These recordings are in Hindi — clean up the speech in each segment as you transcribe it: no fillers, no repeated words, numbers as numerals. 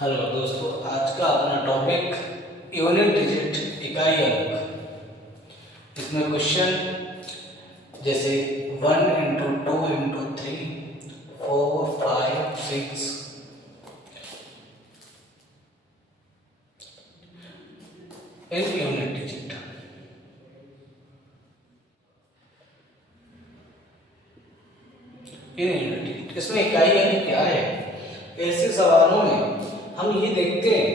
हेलो दोस्तों, आज का अपना टॉपिक यूनिट डिजिट इकाई अंक। इसमें क्वेश्चन जैसे 1 × 2 × 3 4 5 6 इन यूनिट डिजिट। इन यूनिट डिजिट इसमें इकाई अंक क्या है? ऐसे सवालों में हम ये देखते हैं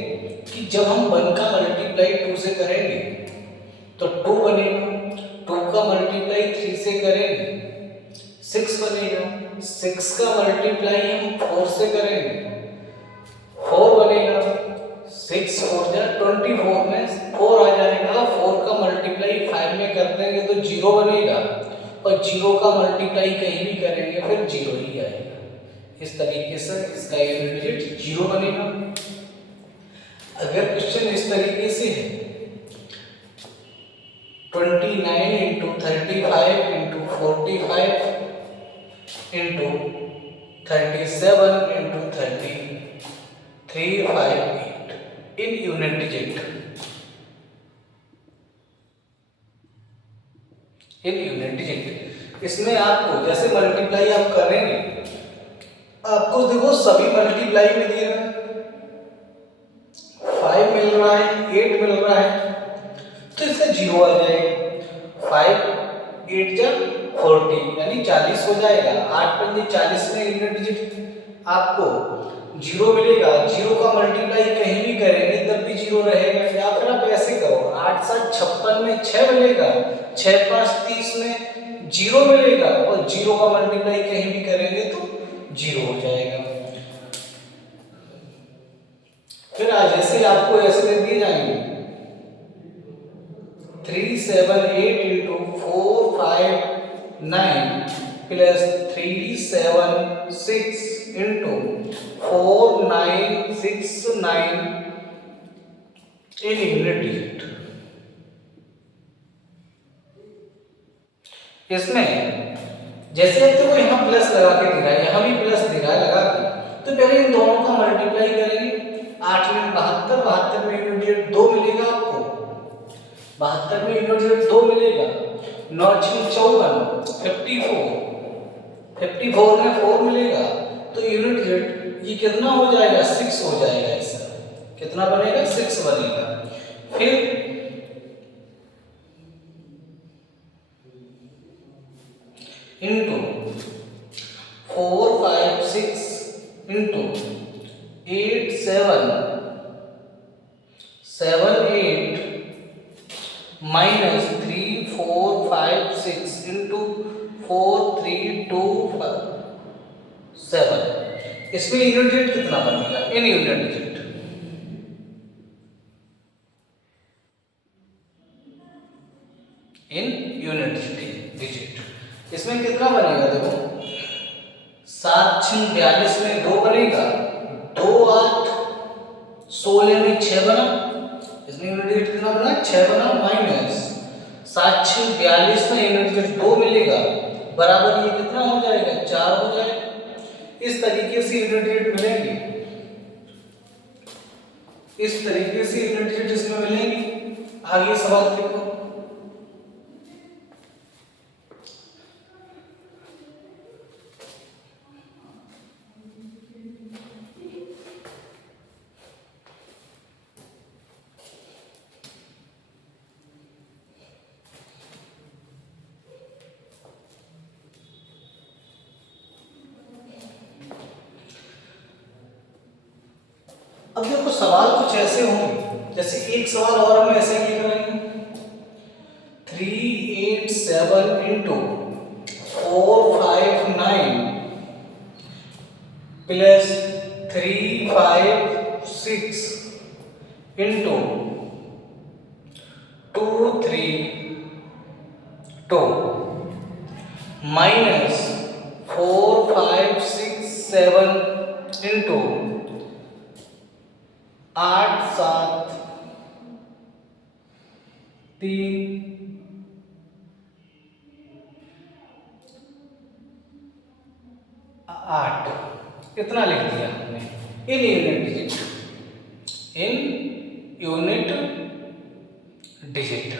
कि जब हम 1 का मल्टीप्लाई 2 से करेंगे तो 2 बनेगा, 2 का मल्टीप्लाई 3 से करेंगे 6 बनेगा, 6 का मल्टीप्लाई हम 4 से करेंगे 4 बनेगा, 6 और 24 में 4 आ जाएगा, 4 का मल्टीप्लाई 5 में कर देंगे तो 0 बनेगा और 0 का मल्टीप्लाई कहीं भी करेंगे फिर 0 ही आएगा। इस तरीके से इसका यूनिट डिजिट 0 बनेगा। अगर क्वेश्चन इस तरीके से है 29 × 35 × 45 × 37 × 358 इन यूनिट डिजिट। इसमें आपको जैसे मल्टीप्लाई आप करेंगे, आपको देखो सभी मल्टीप्लाई में दिए हैं, 5 मिल रहा है, 8 मिल रहा है, तो इसका 0 आ जाएगा। 5 8 जा 40 यानी 40 हो जाएगा। 8 पंजे 40 में यूनिट डिजिट आपको 0 मिलेगा। 0 का मल्टीप्लाई कहीं भी करेंगे तब भी 0 रहेगा। या फिर आप ऐसे करो, 8 7 56 में 6 मिलेगा, 6 5 30 में 0 मिलेगा और 0 का मल्टीप्लाई कहीं भी करेंगे तो 0 हो जाएगा। फिर आज जैसे आपको ऐसे दिए जाएंगे 3 7 8 × 4 5 9 प्लस 3 7 6 × 4 9 6 9 इन यूनिट डिजिट। इसमें जैसे अब देखो यहाँ प्लस लगा के दे रहा है, यहाँ भी प्लस दे रहा है लगा के, तो पहले इन दोनों का मल्टीप्लाई करेंगे। 8 में 72, 72 में यूनिट डिजिट 2 मिलेगा आपको, 72 में यूनिट डिजिट 2 मिलेगा। 9 6 54 54 में 4 मिलेगा, तो यूनिट डिजिट ये कितना हो जाएगा? 6 हो जाएगा। इसका कितना बनेगा? 6 बनेगा। फिर इनटू 4 5 6 इनटू 8 7 7 8 माइनस 3 4 5 6 इनटू 4 3 2 7। इसमें यूनिट डिजिट कितना बनेगा? इन यूनिट डिजिट इसमें कितना बनेगा? देखो 7 6 42 में 2 बनेगा, 2 8 16 में 6 बना, इसमें यूनिट डिजिट कितना बना? 6 बना, माइनस 7 6 42 में यूनिट डिजिट 2 मिलेगा, बराबर ये कितना हो जाएगा? 4 हो जाएगा। इस तरीके से यूनिट डिजिट मिलेंगे, इस तरीके से यूनिट डिजिट इसमें मिलेंगे। आगे सवाल देखो, अब देखो सवाल कुछ ऐसे होंगे, जैसे एक सवाल और हम ऐसे लिख रहे हैं 3 8 7 × 4 5 9 प्लस 3 5 6 × 2 3 2 माइनस 4 5 6 7 × 8 7 3 8 इतना लिख दिया हमने इन यूनिट डिजिट। इन यूनिट डिजिट।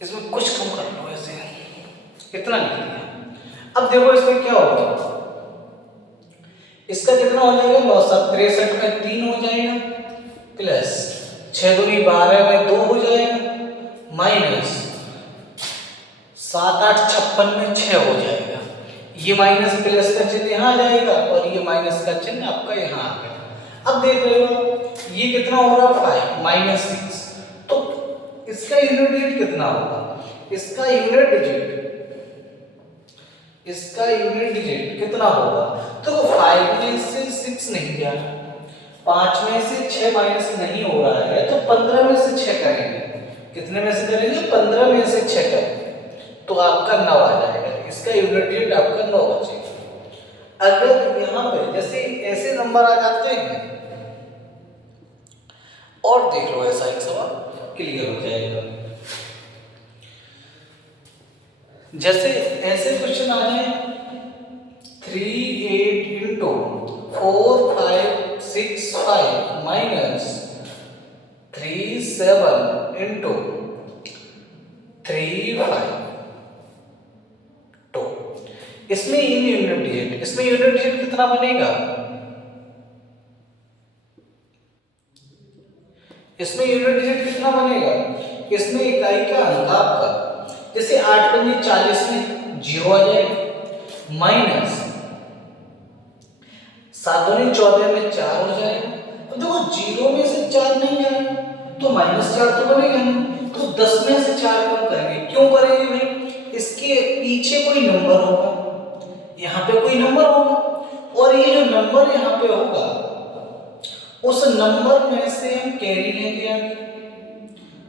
इसमें कुछ कम कर लो, ऐसे इतना लिख दिया। अब देखो इसमें क्या होगा, इसका कितना हो जाएगा, 963 में 3 हो जाएगा, प्लस 6 दूनी 12 में 2 हो जाएगा, माइनस 7 8 56 में 6 हो जाएगा। ये माइनस प्लस का चिन्ह यहाँ आ जाएगा और ये माइनस का चिन्ह आपका यहाँ आ गया। अब देख रहे हो ये कितना हो रहा है, 5 माइनस 6, तो इसका यूनिट डिजिट कितना होगा, इसका यूनिट डिजिट कितना होगा, तो 5 में से 6 नहीं जा रहा, 5 में से 6 माइनस नहीं हो रहा है, तो 15 में से 6 करेंगे, कितने में से करेंगे, 15 में से 6 करेंगे, तो आपका 9 आ जाएगा, इसका यूनिट डिजिट आपका 9 बचेगा। अगर यहाँ पे जैसे ऐसे नंबर आ जाते हैं, और देख लो ऐसा एक सवाल क्लियर हो जाएगा। जैसे ऐसे क्वेश्चन आ जाए 3 8 इंटू 4 5 6 5 माइनस 3 7 इंटू 3 5 2, इसमें यूनिट डिजिट कितना बनेगा, इसमें इकाई का अंक आपका, जैसे 8 पंजे 40 में 0 आ जाएगा, माइनस 7 दूनी 14 में 4 हो जाएगा। अब देखो 0 में से 4 नहीं आएगा तो -4 तो बनेगा नहीं, तो 10 में से 4 कम करेंगे। क्यों करेंगे भाई, इसके पीछे कोई नंबर होगा, यहाँ पे कोई नंबर होगा, और ये जो नंबर यहाँ पे होगा उस नंबर में से हम कैरी लेंगे आगे,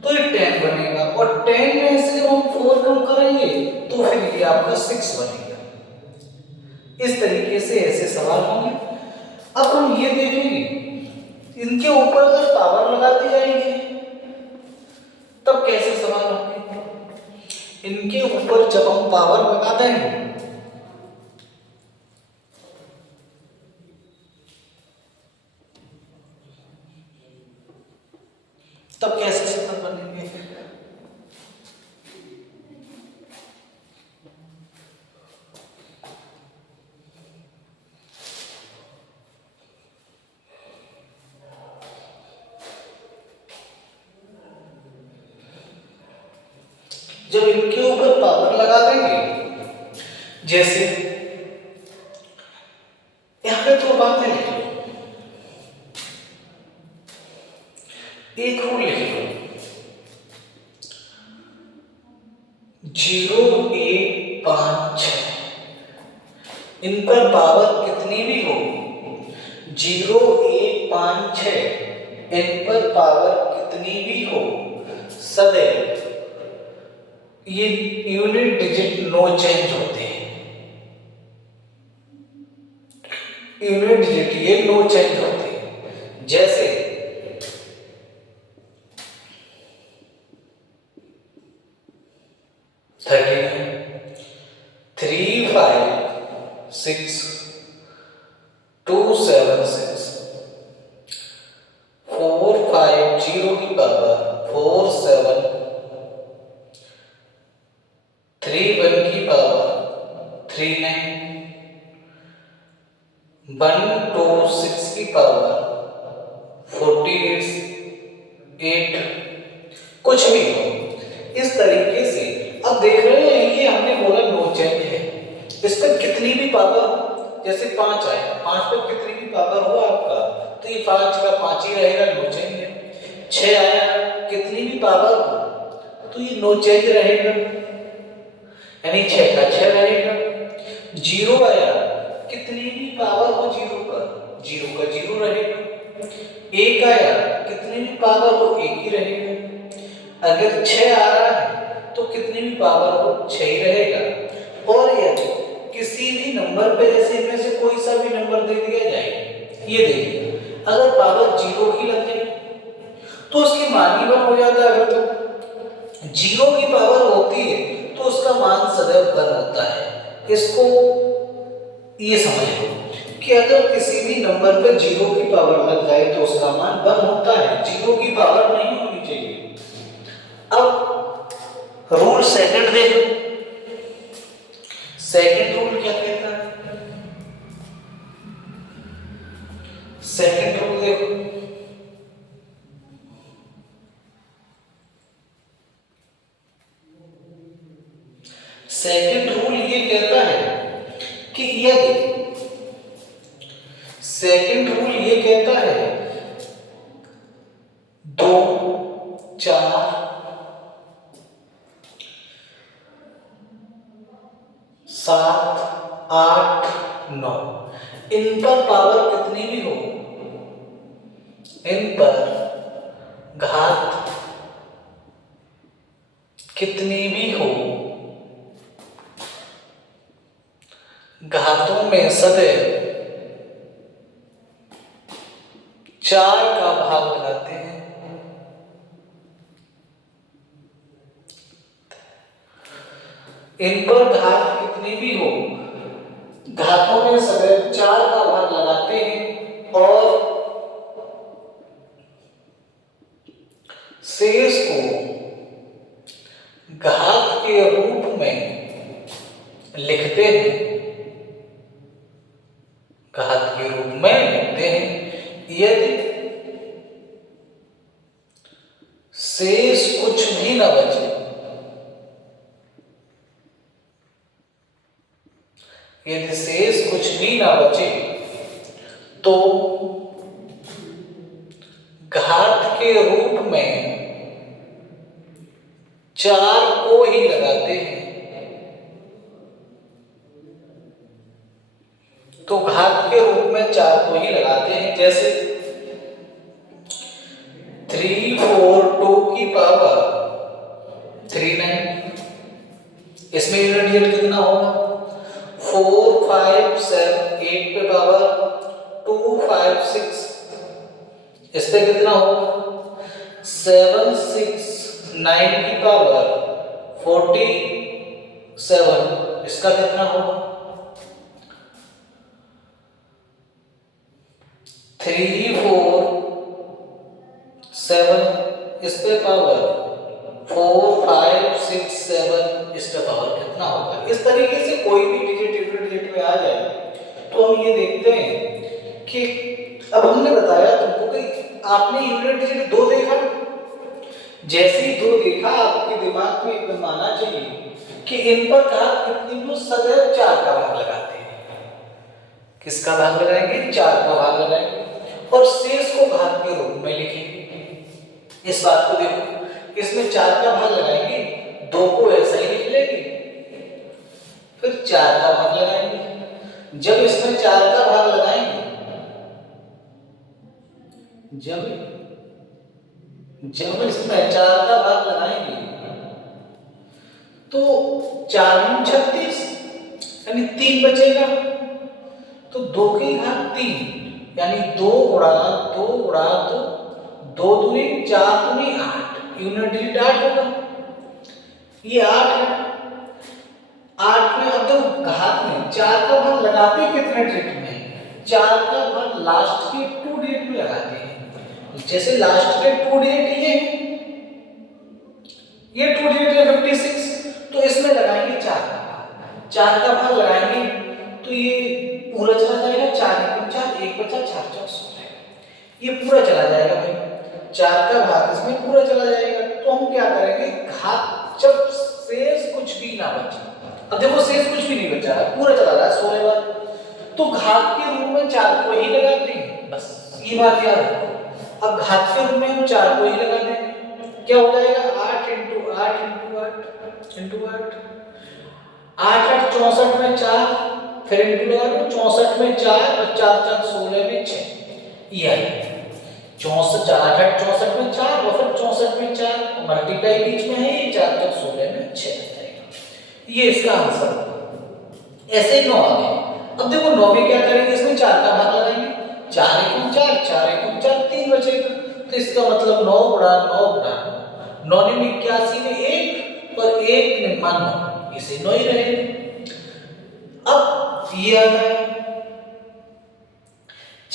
तो ये 10 बनेगा, और 10 में से हम 4 कम करेंगे तो फिर ये आपका 6 बनेगा। इस तरीके से ऐसे सवाल होंगे। अब हम ये देखेंगे, इनके ऊपर अगर पावर लगाते जाएंगे तब कैसे सवाल होंगे, इनके ऊपर जब हम पावर लगा देंगे तब कैसे सवाल बनेंगे। जब इनके ऊपर पावर लगा देंगे, जैसे यहां पे तो बात है, लिख लो एक रूल लिख लो, 0 1 5 6, इन पर पावर कितनी भी हो, 0 1 5 6 इन पर पावर कितनी भी हो, सदैव ये यूनिट डिजिट नो चेंज होते हैं, यूनिट डिजिट ये नो चेंज होते हैं। जैसे 39 3 5 6 2 7 6 4 5 0 की पावर 4 7 3 1 की पावर 3 9 1 2 6 की पावर 48 8, कुछ भी हो इस तरीके से। अब देख रहे हैं ये हमने बोला नो चेंज है, इस पर कितनी भी पावर हो, जैसे 5 आया, 5 पर कितनी भी पावर हो आपका तो ये 5 का 5 ही रहेगा, नो चेंज है। 6 आया, कितनी भी पावर हो तो ये नो चेंज रहेगा, यानी 6 का 6 रहेगा। 0 आया, कितनी भी पावर हो 0 पर, 0 का 0 रहेगा। 1 आया, कितनी भी पावर हो 1 ही रहेगा। अगर 6 आ रहा है तो कितनी भी पावर हो 6 ही रहेगा। और यदि किसी भी नंबर पे जैसे इनमें से कोई सा भी नंबर दे दिया जाए, ये देखिए अगर पावर 0 की लग जाए तो उसकी मान ही 1 हो जाता है। अगर तो 0 की पावर होती है तो उसका मान सदैव 1 होता है, इसको ये समझ लो। कि अगर किसी भी नंबर पर 0 की पावर लग जाए तो उसका मान 1 होता है, 0 की पावर नहीं होनी चाहिए। अब रूल सेकंड देखो, सेकंड रूल क्या कहता है? सेकंड रूल देखो, सेकंड रूल ये कहता है कि यदि सेकंड रूल ये कहता है 2, 4, 7, 8, 9 इन पर पावर कितनी भी हो, इन पर घात कितनी भी हो, घातों में सदैव 4 का भाग लगाते हैं। इन पर घात कितनी भी हो, घातों में सदैव 4 का भाग लगाते हैं और शेष को घात के रूप में लिखते हैं, घात के रूप में लिखते हैं। यदि शेष कुछ भी न बचे, यदि शेष कुछ भी ना बचे तो घात के रूप में 4 को ही लगाते हैं। तो घात के रूप में 4 को ही लगाते हैं, जैसे 3, 4, 2 की पावर 39, इसमें यूनिट डिजिट कितना होगा? 4, 5, 7, 8 पे पावर 2, 5, 6, इस पे कितना होगा? 7, 6, 9 की पावर 47, इसका कितना होगा? 3, 4, 7, इस पे पावर 4, 5, 6, 7, इस पे पावर कितना होगा? इस तरीके से कोई भी डिजिट यूनिट में आ जाए तो हम ये देखते हैं कि अब हमने बताया तुमको कि आपने यूनिट डिजिट 2 देखा, जैसे ही 2 देखा आपके दिमाग में एकदम आना चाहिए कि इन पर घात कितनी भी सदैव 4 का भाग लगाते हैं। किसका भाग लगाएंगे? 4 का भाग लगाएंगे और शेष को घात के रूप में लिखेंगे। इस बात को देखो, इसमें 4 का भाग लगाएंगे, 2 को ऐसा ही लिख लेंगे, फिर 4 का भाग लगाएंगे। जब इसमें 4 का भाग लगाएंगे, जब इसमें 4 का भाग लगाएंगे तो 4 × 36 यानी 3 बचेगा, तो 2 की घात 3 यानी 2 गुणा 2 गुणा 2, 2 दूनी 4 दूनी 8, यूनिट डिजिट 8 होगा। ये 8 है, 8 में अब तो घात में 4 का भाग लगाते कितने डिजिट में? 4 का भाग लास्ट के 2 डिजिट में लगाते हैं। जैसे लास्ट के 2 डिजिट ये 2 डिजिट है 56, तो इसमें लगाएंगे 4 का भाग, 4 का भाग लगाएंगे तो ये पूरा चला जाएगा, 4 × 4, 1 बचा 4, 4, 16, ये पूरा चला जाएगा भाई, 4 का भाग इसमें पूरा चला जाएगा। तो हम क्या करेंगे? घात जब शेष कुछ भी ना बचे, अब देखो शेष कुछ भी नहीं बचा है, पूरा चला रहा है 16 बार, तो घात के रूप में 4 को ही लगाते हैं, बस ये बात याद रखो। अब घात के रूप में हम 4 को ही लगा देंगे, क्या हो जाएगा? 8 × 8 × 8 × 8, 8 8 64 में 4, फिर इंटू लगा दो, 64 में 4 और 4 4 16 में 6, ये आएगा 64, 8 8 64 में 4 और फिर 64 में 4, मल्टीप्लाई बीच में है, ये 4 4 16 में 6 आ जाएगा। ये इसका आंसर। ऐसे 9 आ गए। अब देखो 9 में क्या करेंगे? इसमें 4 का भाग लगाएंगे, 4 × 4, 4 × 4, 3 बचेगा, तो इसका मतलब 9 गुणा 9 गुणा 9, 9 में 81 में 1 और 1 में 9, इसे 9 ही रहेगा। अब ये आता है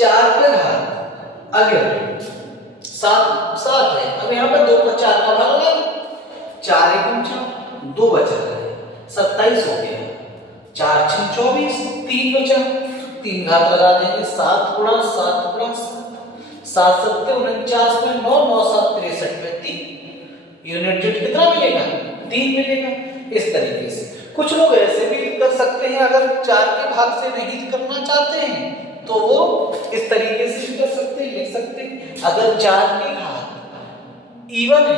4 पे घात अगर 7 है, अब यहाँ पे 2 को 4 का भाग लगा, 4 एकम 4, 2 बचा है 27 हो गया, 4 6 24, 3 बचा, 3 घात लगा देंगे, 7 गुणा 7 गुणा 7 7 49 में 9 9 7 63 में 3 यूनिट डिजिट कितना मिलेगा 3 मिलेगा। इस तरीके से कुछ लोग ऐसे भी कर सकते हैं, अगर 4 के भाग से नहीं करना चाहते हैं तो वो इस तरीके से भी कर सकते हैं, लिख सकते हैं अगर 4 के घात इवन है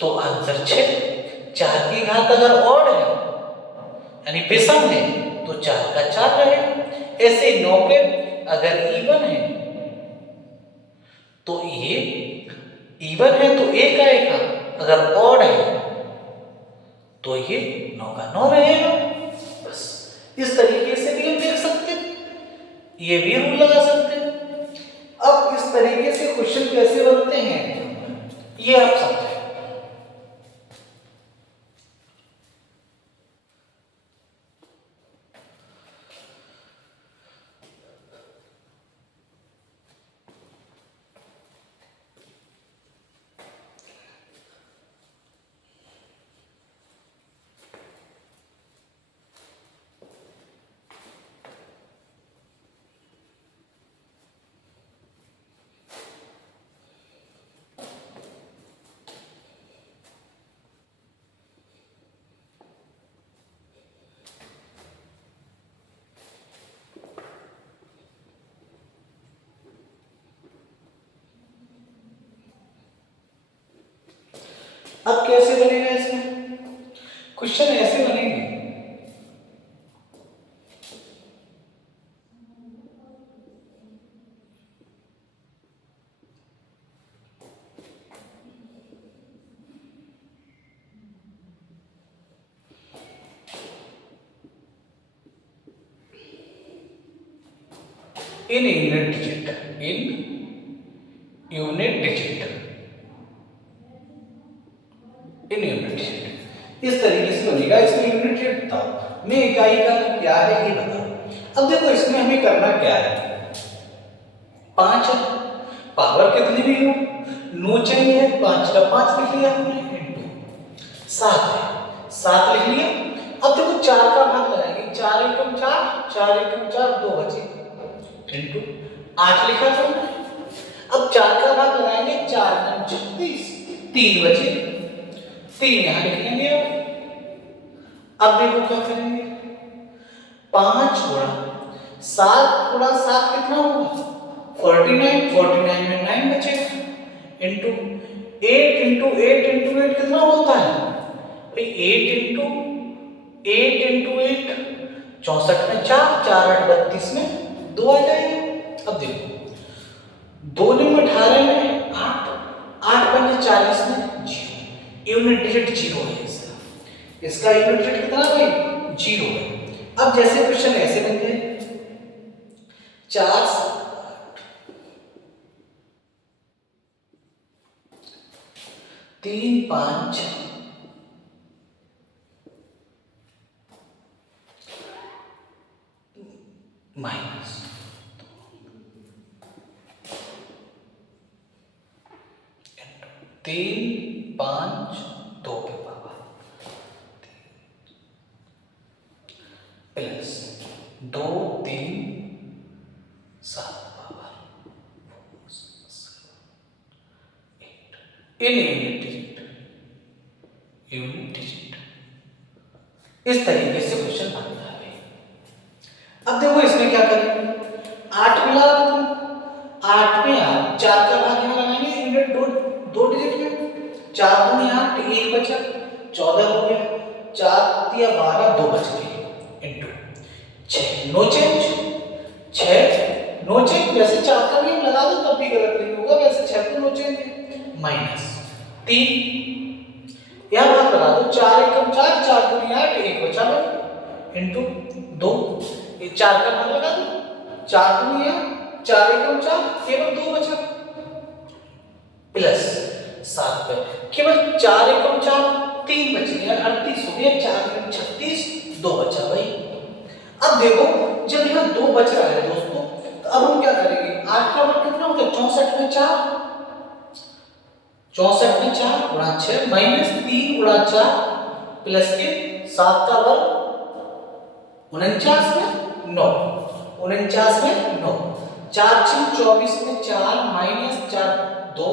तो आंसर 6, 4 की घात अगर ऑड है यानी विषम है तो 4 का 4 रहेगा। ऐसे 9 के अगर इवन है तो ये इवन है तो 1 आएगा, अगर ऑड है तो ये 9 का 9 रहेगा। बस इस तरीके से भी हम देख सकते हैं, ये भी रूल लगा सकते हैं। अब इस तरीके से क्वेश्चन कैसे बनते हैं ये आप समझें। अब कैसे बनेगा इसमें क्वेश्चन, ऐसे बनेंगे इन यूनिट डिजिट, इन यूनिट डिजिट, इन यूनिट डिजिट इस तरीके से बनेगा। इसमें यूनिट डिजिट बताओ, मैं इकाई का क्या है ये बताओ। अब देखो इसमें हमें करना क्या है, 5 पावर कितनी भी हो नो चाहिए, 5 का 5 लिख लिया हमने, इनटू 7 है 7 लिख लिया। अब देखो 4 का भाग लगाएंगे, 4 एकम 4, 4 एकम 4, 2 बचे, इनटू 8 लिखा था हमने। अब 4 का भाग लगाएंगे, 4 9 36, 3 बचे, 3 यहां लिख लेंगे। अब देखो क्या करेंगे, 5 गुणा 7 गुणा 7 कितना होगा 49, 49 में 9 बचेगा, इंटू 8 इंटू 8 इंटू 8 कितना होता है भाई 8 इंटू 8 इंटू 8 64 में 4, 4 8 32 में 2 आ जाएगा। अब देखो 2 में 18 में 8, 8 पंजे 40 में 0, यूनिट डिजिट 0 है इसका यूनिट डिजिट कितना भाई 0 है। अब जैसे क्वेश्चन ऐसे बनते हैं 4 3 5 माइनस 3 5 2 पे power plus 2 3 7 power in unit digit इस तरीके से क्वेश्चन बनता है। अब देखो इसमें क्या करेंगे 8 मिला दो, 8 में 8 4 का भाग यहाँ लगाएंगे, यूनिट 2 डिजिट में 4 दूनी 8 1 बचा 14 हो गया, 4 या 12 2 बच गए, into 6 no change 6 no change, वैसे 4 का भी हम लगा दो तब भी गलत नहीं होगा, वैसे 6 तो नो चेंज है, माइनस 3 यहां भाग लगा दो, 4 एकम 4, 4 दूनी 8 1 बचा भाई, इंटू 2 ये 4 का भाग लगा दो, 4 दूनी 8 4 एकम 4 केवल 2 बचा, प्लस 7 पे केवल 4 एकम 4 3 बच गया 38 हो गया, 4 एकम 36 2 बचा भाई। अब देखो जब यहाँ 2 बच रहा है दोस्तों तो अब हम क्या करेंगे, 8 का वर्ग कितना होता है, 64 में 4, 64 में 4 गुणा 6 माइनस 3 गुणा 4 प्लस के 7 का वर्ग 49 में 9, 49 में 9, 4 6 24 में 4 माइनस 4 2,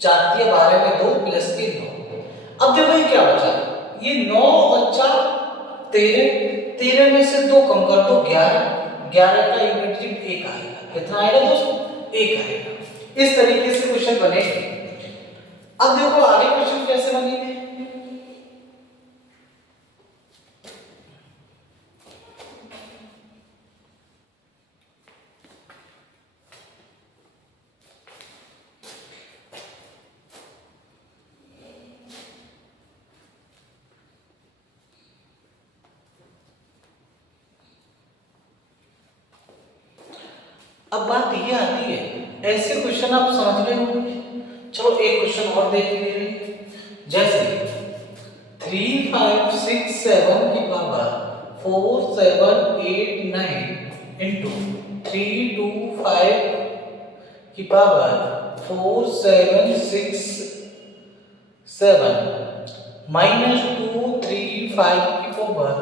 4 3 12 में 2 प्लस के 9। अब देखो ये क्या बचा, ये 9 और 4 13, 13 में से 2 कम कर दो 11, 11 का यूनिट डिजिट 1 आएगा। कितना आएगा दोस्तों, 1 आएगा। इस तरीके से क्वेश्चन बनेगा। अब देखो आगे क्वेश्चन कैसे बनेंगे। अब बात ये आती है, ऐसे क्वेश्चन आप समझ रहे होंगे। चलो एक क्वेश्चन और देख लीजिए, जैसे 3 5 6 7 की पावर 4 7 8 9 इंटू 3 2 5 की पावर 4 7 6 7 माइनस 2 3 5 की पावर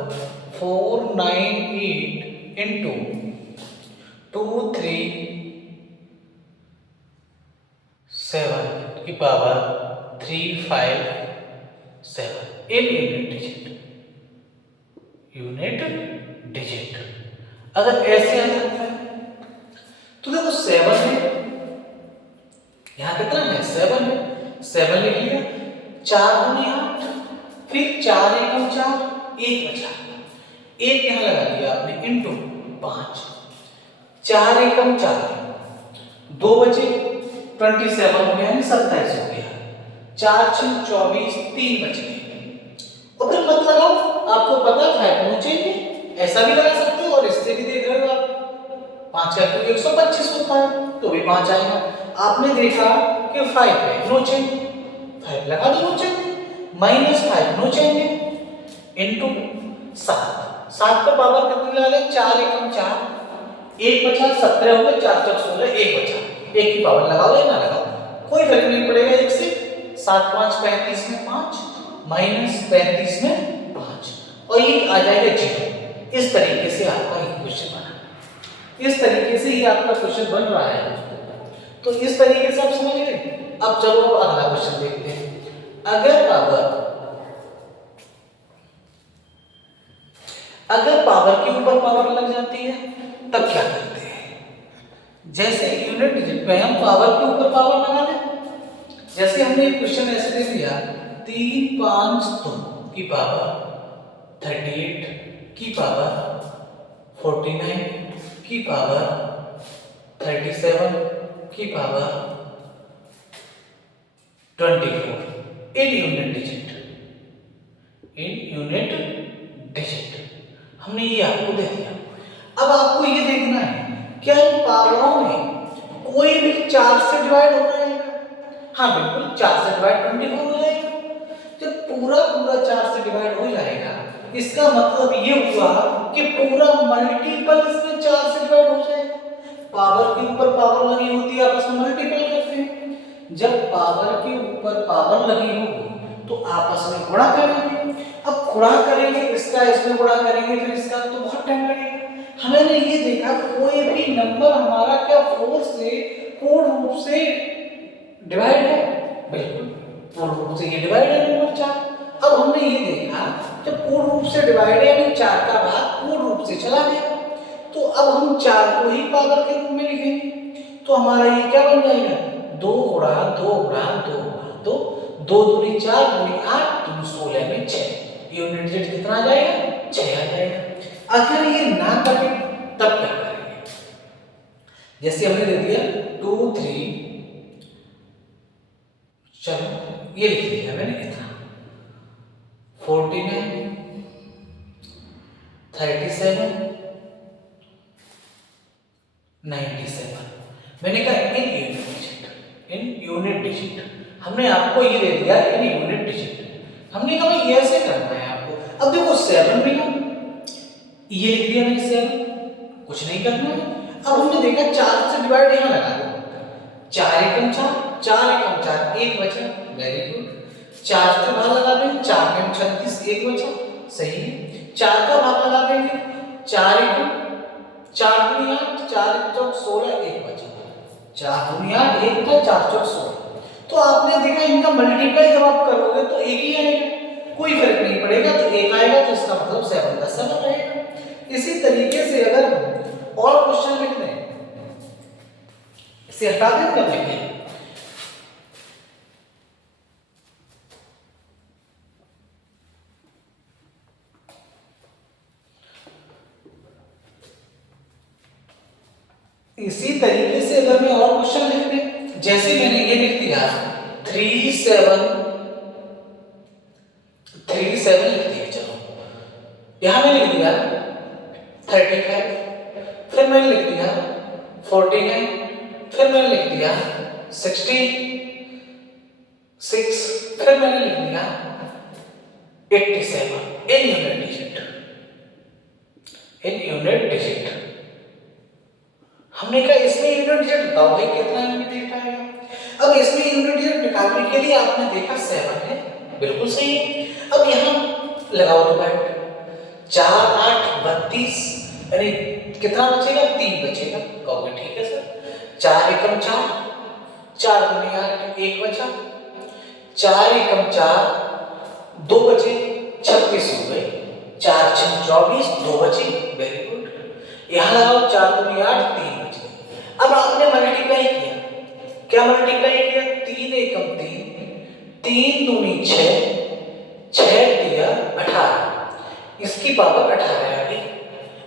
4 9 8 इंटू 2 3 7 की पावर 3 5 7 इन यूनिट डिजिट। अगर ऐसे आ जाता है तो देखो 7 है, यहां कितना है 7 है, 7 लिख लिया, 4 दूनी 8, फिर 4 एकम 4, 1 बचा, 1 यहां लगा दिया आपने इंटू 5, 4 एकम 4, 2 बचे 27 हो गया, यानी 27 हो गया, 4 6 24 3 बच गए। और फिर मत लगाओ, आपको पता है होना चाहिए, ऐसा भी लगा सकते हो और इससे भी देख रहे हो आप, 5 का क्यूब 125 होता है तो भी 5 आएगा। आपने देखा कि 5 है, नो चेंज, 5 लगा दो no change, minus 5 no change into 7, 7 का पावर कितनी ला ले, 4 एकम 4, 1 बचा, 17 हो गए, 4 4 16, 1 बचा, 1 की पावर लगाओ या ना लगाओ कोई फर्क नहीं पड़ेगा, 1 से 7 5 35 में 5 माइनस 35 में 5 और ये आ जाएगा 0। इस तरीके से आपका ये क्वेश्चन बना, इस तरीके से ये आपका क्वेश्चन बन रहा है। तो इस तरीके से आप समझ गए। अब चलो अब अगला क्वेश्चन देखते हैं। अगर पावर के ऊपर पावर लग जाती है तब क्या करते हैं। जैसे यूनिट डिजिट में हम पावर के ऊपर पावर लगा दें, जैसे हमने एक क्वेश्चन ऐसे दे दिया 3 5 2 की पावर 38 की पावर 49 की पावर 37 की पावर 24 इन यूनिट डिजिट, हमने ये आपको दे दिया। अब आपको ये देखना है क्या इन पावरों में कोई भी 4 से डिवाइड हो रहा है। हाँ बिल्कुल, 4 से डिवाइड 24 हो जाएगा। जब पूरा 4 से डिवाइड हो जाएगा इसका मतलब ये हुआ कि पूरा मल्टीपल इसमें 4 से डिवाइड हो जाएगा। पावर के ऊपर पावर लगी होती है, आपस में मल्टीपल करते हैं। जब पावर के ऊपर पावर लगी होगी तो आपस में गुणा करेंगे। अब गुणा करेंगे, इसका इसमें गुणा करेंगे फिर इसका, तो बहुत टाइम लगेगा। हमने ये देखा कोई भी नंबर हमारा क्या 4 से पूर्ण रूप से डिवाइड है, बिल्कुल पूर्ण रूप से ये डिवाइड है नंबर 4। अब हमने ये देखा जब पूर्ण रूप से डिवाइड है यानी 4 का भाग पूर्ण रूप से चला गया, तो अब हम 4 को ही पावर के रूप में लिखेंगे। तो हमारा ये क्या बन जाएगा 2 गुणा 2 गुणा 2 गुणा 2, 2 दूनी 4 दूनी 8 दूनी 16 में 6, यूनिट डिजिट कितना आ जाएगा 6 आ जाएगा। अगर ये ना कटे तब क्या करेंगे। जैसे हमने दे दिया 2 3, चलो ये लिख दिया मैंने इतना 49 37 97, मैंने कहा इन यूनिट डिजिट, हमने आपको ये दे दिया इन यूनिट डिजिट। हमने कहा ये ऐसे करना है आपको। अब देखो 7 मिला, ये लिख दिया मैंने 7, कुछ नहीं करना है। अब हमने देखा 4 से डिवाइड यहाँ लगा दो, 4 एकम 4, 4 एकम 4, 1 बचा, वेरी गुड। 4 से भाग लगा देंगे, 4 में 36, 1 बचा, सही है। 4 का भाग लगा देंगे, 4 एकम 4 दूनी 8, 4 एक चौक 16, 1 बचा, 4 दूनी 8, 1 था, 4 चौक 16। तो आपने देखा इनका मल्टीप्लाई जब आप करोगे तो एक ही आएगा, कोई फर्क नहीं पड़ेगा, तो एक आएगा तो इसका मतलब 7 का 7 रहेगा। इसी तरीके से अगर और क्वेश्चन लिख दें, इसे हटा दें, कब लिखें, इसी तरीके से अगर मैं और क्वेश्चन लिख दें, जैसे मैंने ये लिख दिया 3 7 लिख दिया, चलो यहां मैंने लिख दिया 35, फिर मैंने लिख दिया 49, फिर मैंने लिख दिया 66, फिर मैंने लिख दिया 87 इन यूनिट डिजिट। हमने कहा इसमें यूनिट डिजिट बताओ भाई कितना यूनिट डिजिट आएगा। अब इसमें यूनिट डिजिट निकालने के लिए आपने देखा 7 है, बिल्कुल सही है। अब यहाँ लगाओ डिवाइड, 4 8 32, यानी कितना बचेगा, 3 बचेगा, कहोगे ठीक है सर। 4 एकम 4, 4 दूनी 8, 1 बचा, 4 एकम 4, 2 बचे, 26 हो गए, 4 6 24, 2 बचे, वेरी गुड। यहाँ लगाओ 4 दूनी 8, 3 बचे। अब आपने मल्टीप्लाई किया, क्या मल्टीप्लाई किया, 3 एकम 3, 3 दूनी 6, 6 दिया 18, इसकी पावर 18 आ गई।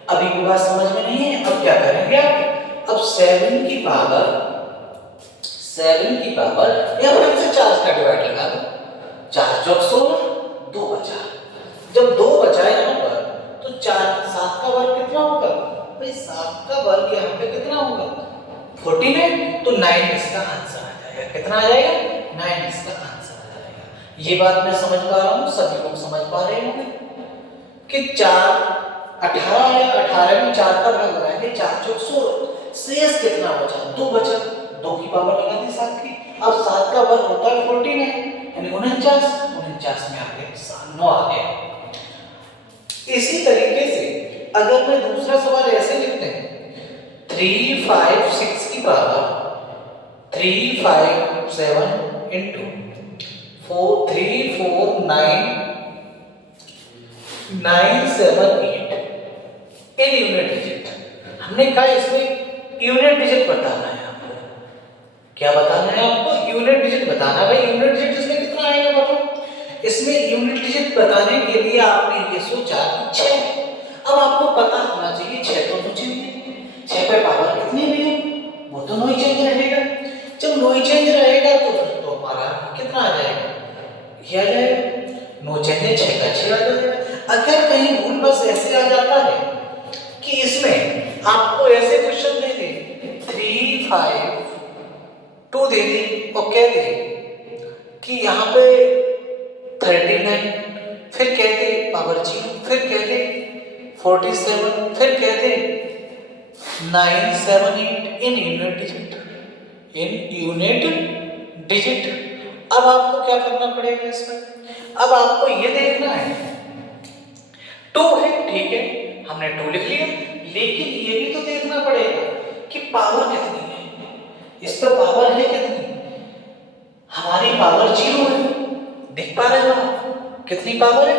अभी की बात समझ में नहीं है, अब क्या करेंगे आप, अब 7 की पावर या फिर से 4 का डिवाइड लगा दो, 4 चौक 16, 2 बचा। जब 2 बचा यहाँ पर तो 4 7 का वर्ग कितना होगा भाई, 7 का वर्ग यहाँ पे कितना होगा 49, तो 9 इसका आंसर आ जाएगा। कितना आ जाएगा, 9 इसका आंसर आ जाएगा। ये बात मैं समझ पा रहा हूँ, सभी लोग समझ पा रहे होंगे कि 4 18 आया, 18 में 4 का भाग लगाएंगे, 4 चौक 16, शेष कितना बचा, 2 बचा, 2 की पावर लगा दी 7 की। अब 7 का वर्ग होता है 49, यानी 49 में आगे 9 आ गया। इसी तरीके से अगर मैं दूसरा सवाल ऐसे लिखते हैं, 3 5 6 की पावर 3 5 7 into 4 3 4 9 9 7 8 इन यूनिट डिजिट। हमने कहा इसमें यूनिट डिजिट बताना है आपको। क्या बताना है आपको, यूनिट डिजिट बताना। भाई यूनिट डिजिट इसमें कितना आएगा बताओ। इसमें यूनिट डिजिट बताने के लिए आपने ये सोचा कि 6, अब आपको पता होना चाहिए 6 तो नो चेंज, 6 पे पावर कितनी भी है वो तो नो चेंज रहेगा। जब नो चेंज रहेगा तो फिर तो हमारा कितना आ जाएगा, ये आ जाएगा नो चेंज 6 का 6 आ जाएगा। अगर कहीं भूल बस ऐसे आ जाता है कि इसमें आपको ऐसे क्वेश्चन दे दे 3 5 2 दे दे और कह दे कि यहाँ पे 39, फिर कह दे पावर 0, फिर कह दे 47, फिर कह दे 978 इन यूनिट डिजिट। अब आपको क्या करना पड़ेगा इसमें, अब आपको ये देखना है 2 है, ठीक है हमने 2 लिख लिया, लेकिन ये भी तो देखना पड़ेगा कि पावर कितनी है, इस पर पावर है कितनी, हमारी पावर 0 है, देख पा रहे हो आप कितनी पावर है,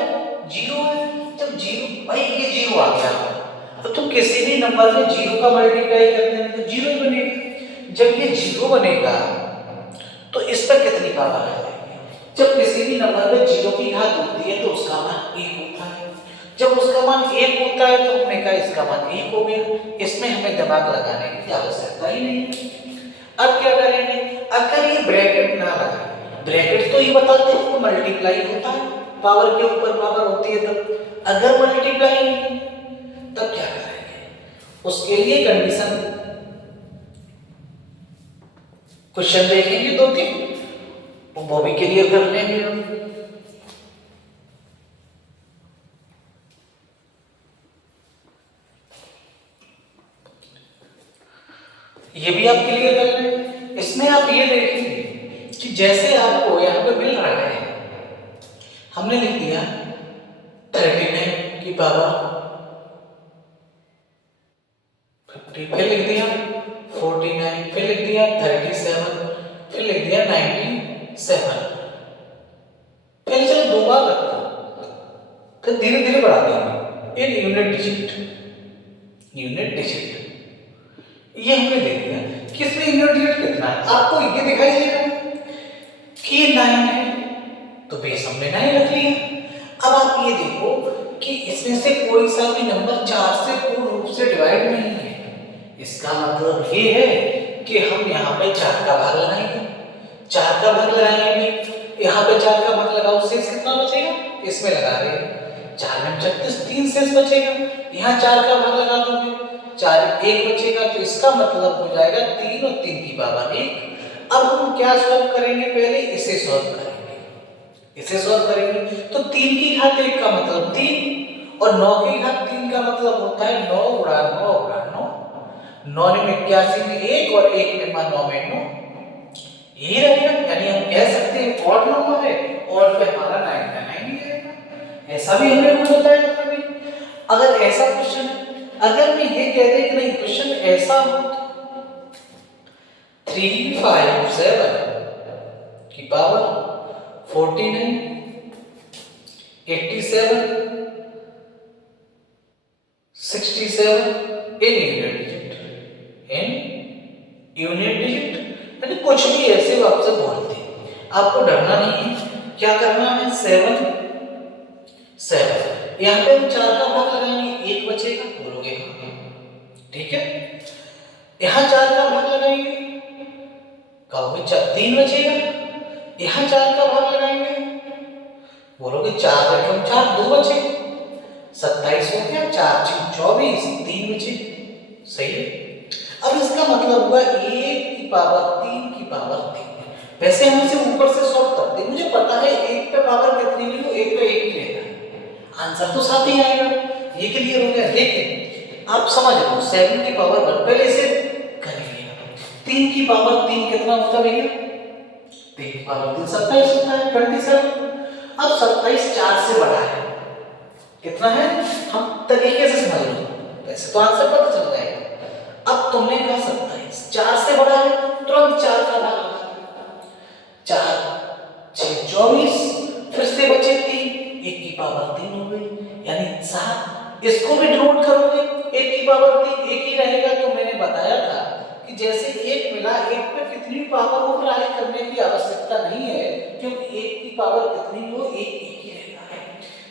0 है। जब 0 भाई ये 0 आ गया तो किसी भी नंबर में 0 का मल्टीप्लाई करते हैं तो 0 ही बनेगा। जब ये 0 बनेगा तो इस पर कितनी पावर आ जाएगी, जब किसी भी नंबर में 0 की घात होती है तो उसका मान 1 होता है। जब उसका मान 1 होता है तो हमने कहा इसका मान 1 हो गया, इसमें हमें दिमाग लगाने की आवश्यकता ही नहीं है। अब क्या करेंगे, अगर ये ब्रैकेट ना लगाए, ब्रैकेट तो ये बताते हैं कि मल्टीप्लाई होता है, पावर के ऊपर पावर होती है, तब अगर मल्टीप्लाई नहीं तब क्या करेंगे, उसके लिए कंडीशन क्वेश्चन देखेंगे 2-3 वो भी क्लियर कर लेंगे हम। ये भी आप क्लियर कर लें। इसमें आप ये देखेंगे कि जैसे आपको यहाँ पे मिल रहा है, हमने लिख दिया 39 की पावर 50, फिर लिख दिया 49, फिर लिख दिया 37, फिर लिख दिया 97, फिर चलो दो बार रखो, फिर धीरे धीरे बढ़ा देंगे इन यूनिट डिजिट। ये हमने देख लिया कि इसमें यूनिट डिजिट कितना है। आपको ये दिखाई देगा कि ये 9 है, तो बेस हमने 9 रख लिया। अब आप ये देखो कि इसमें से कोई सा भी नंबर 4 से पूर्ण रूप से डिवाइड नहीं है। इसका मतलब ये है कि हम यहाँ पे 4 का भाग लगाएंगे, 4 का भाग लगाएंगे, यहाँ पे 4 का भाग लगाओ, शेष कितना बचेगा, इसमें लगा रहे हैं 4 में 36, 3 शेष बचेगा। यहाँ 4 का भाग लगा दोगे, 4 1 बचेगा, तो इसका मतलब हो जाएगा 3 और 3 की पावर 1। अब हम क्या सॉल्व करेंगे, पहले इसे सॉल्व करेंगे, इसे सॉल्व करेंगे। तो 3 की घात 1 का मतलब 3 और 9 की घात 3 का मतलब होता है 9 गुणा 9 गुणा 9। 9 में 81 में 1 और 1 में 9 में 9, यही रहेगा। यानी हम कह सकते हैं ऑड नंबर है और पे हमारा 9 का 9 ही रहेगा। ऐसा भी हमें कुछ होता है कभी, अगर ऐसा क्वेश्चन, अगर मैं ये कह दे कि नहीं क्वेश्चन ऐसा हो, 357 की पावर 49, 87, 67 इन यूनिट डिजिट, यानी कुछ भी ऐसे आपसे बोलते हैं, आपको डरना नहीं है। क्या करना है, 7 यहाँ पे हम 4 का भाग लगाएंगे, 1 बचेगा, बोलोगे ठीक है। यहाँ 4 का भाग लगाएंगे, कहोगे 3 बचेगा। यहाँ 4 का भाग लगाएंगे, बोलोगे 4 रकम 4, 2 बचे, 27 हो गया, 4 24, 3 बचे, सही है। अब इसका मतलब हुआ 1 की पावर 3 की पावर 3। वैसे हम इसे ऊपर से सॉल्व करते हैं, मुझे पता है 1 पे पावर कितनी ली, 1 पे 1 ही रहता है, आंसर तो साथ ही आएगा। ये क्लियर हो गया। लेकिन आप समझ लो 7 की पावर 1, पहले इसे करेंगे। 3 की पावर 3 कितना होता है भैया, 3 की पावर 3 27 होता है, 27। अब 27 4 से बड़ा है, कितना है, हम तरीके से समझ लो, वैसे तो आंसर पता चल जाएगा। अब तुमने कहा 27 4 से बड़ा है, तुरंत 4 का भाग लगा, 4 6 24, फिर से बचे 3, 1 की पावर 3 हो गई, यानी 7। इसको भी नोट करोगे, 1 की पावर 3 1 ही रहेगा। तो मैंने बताया था कि जैसे 1 मिला, 1 पे कितनी पावर ओवरराइड करने की आवश्यकता नहीं है, क्योंकि 1 की पावर कितनी हो, 1 ही रहता है।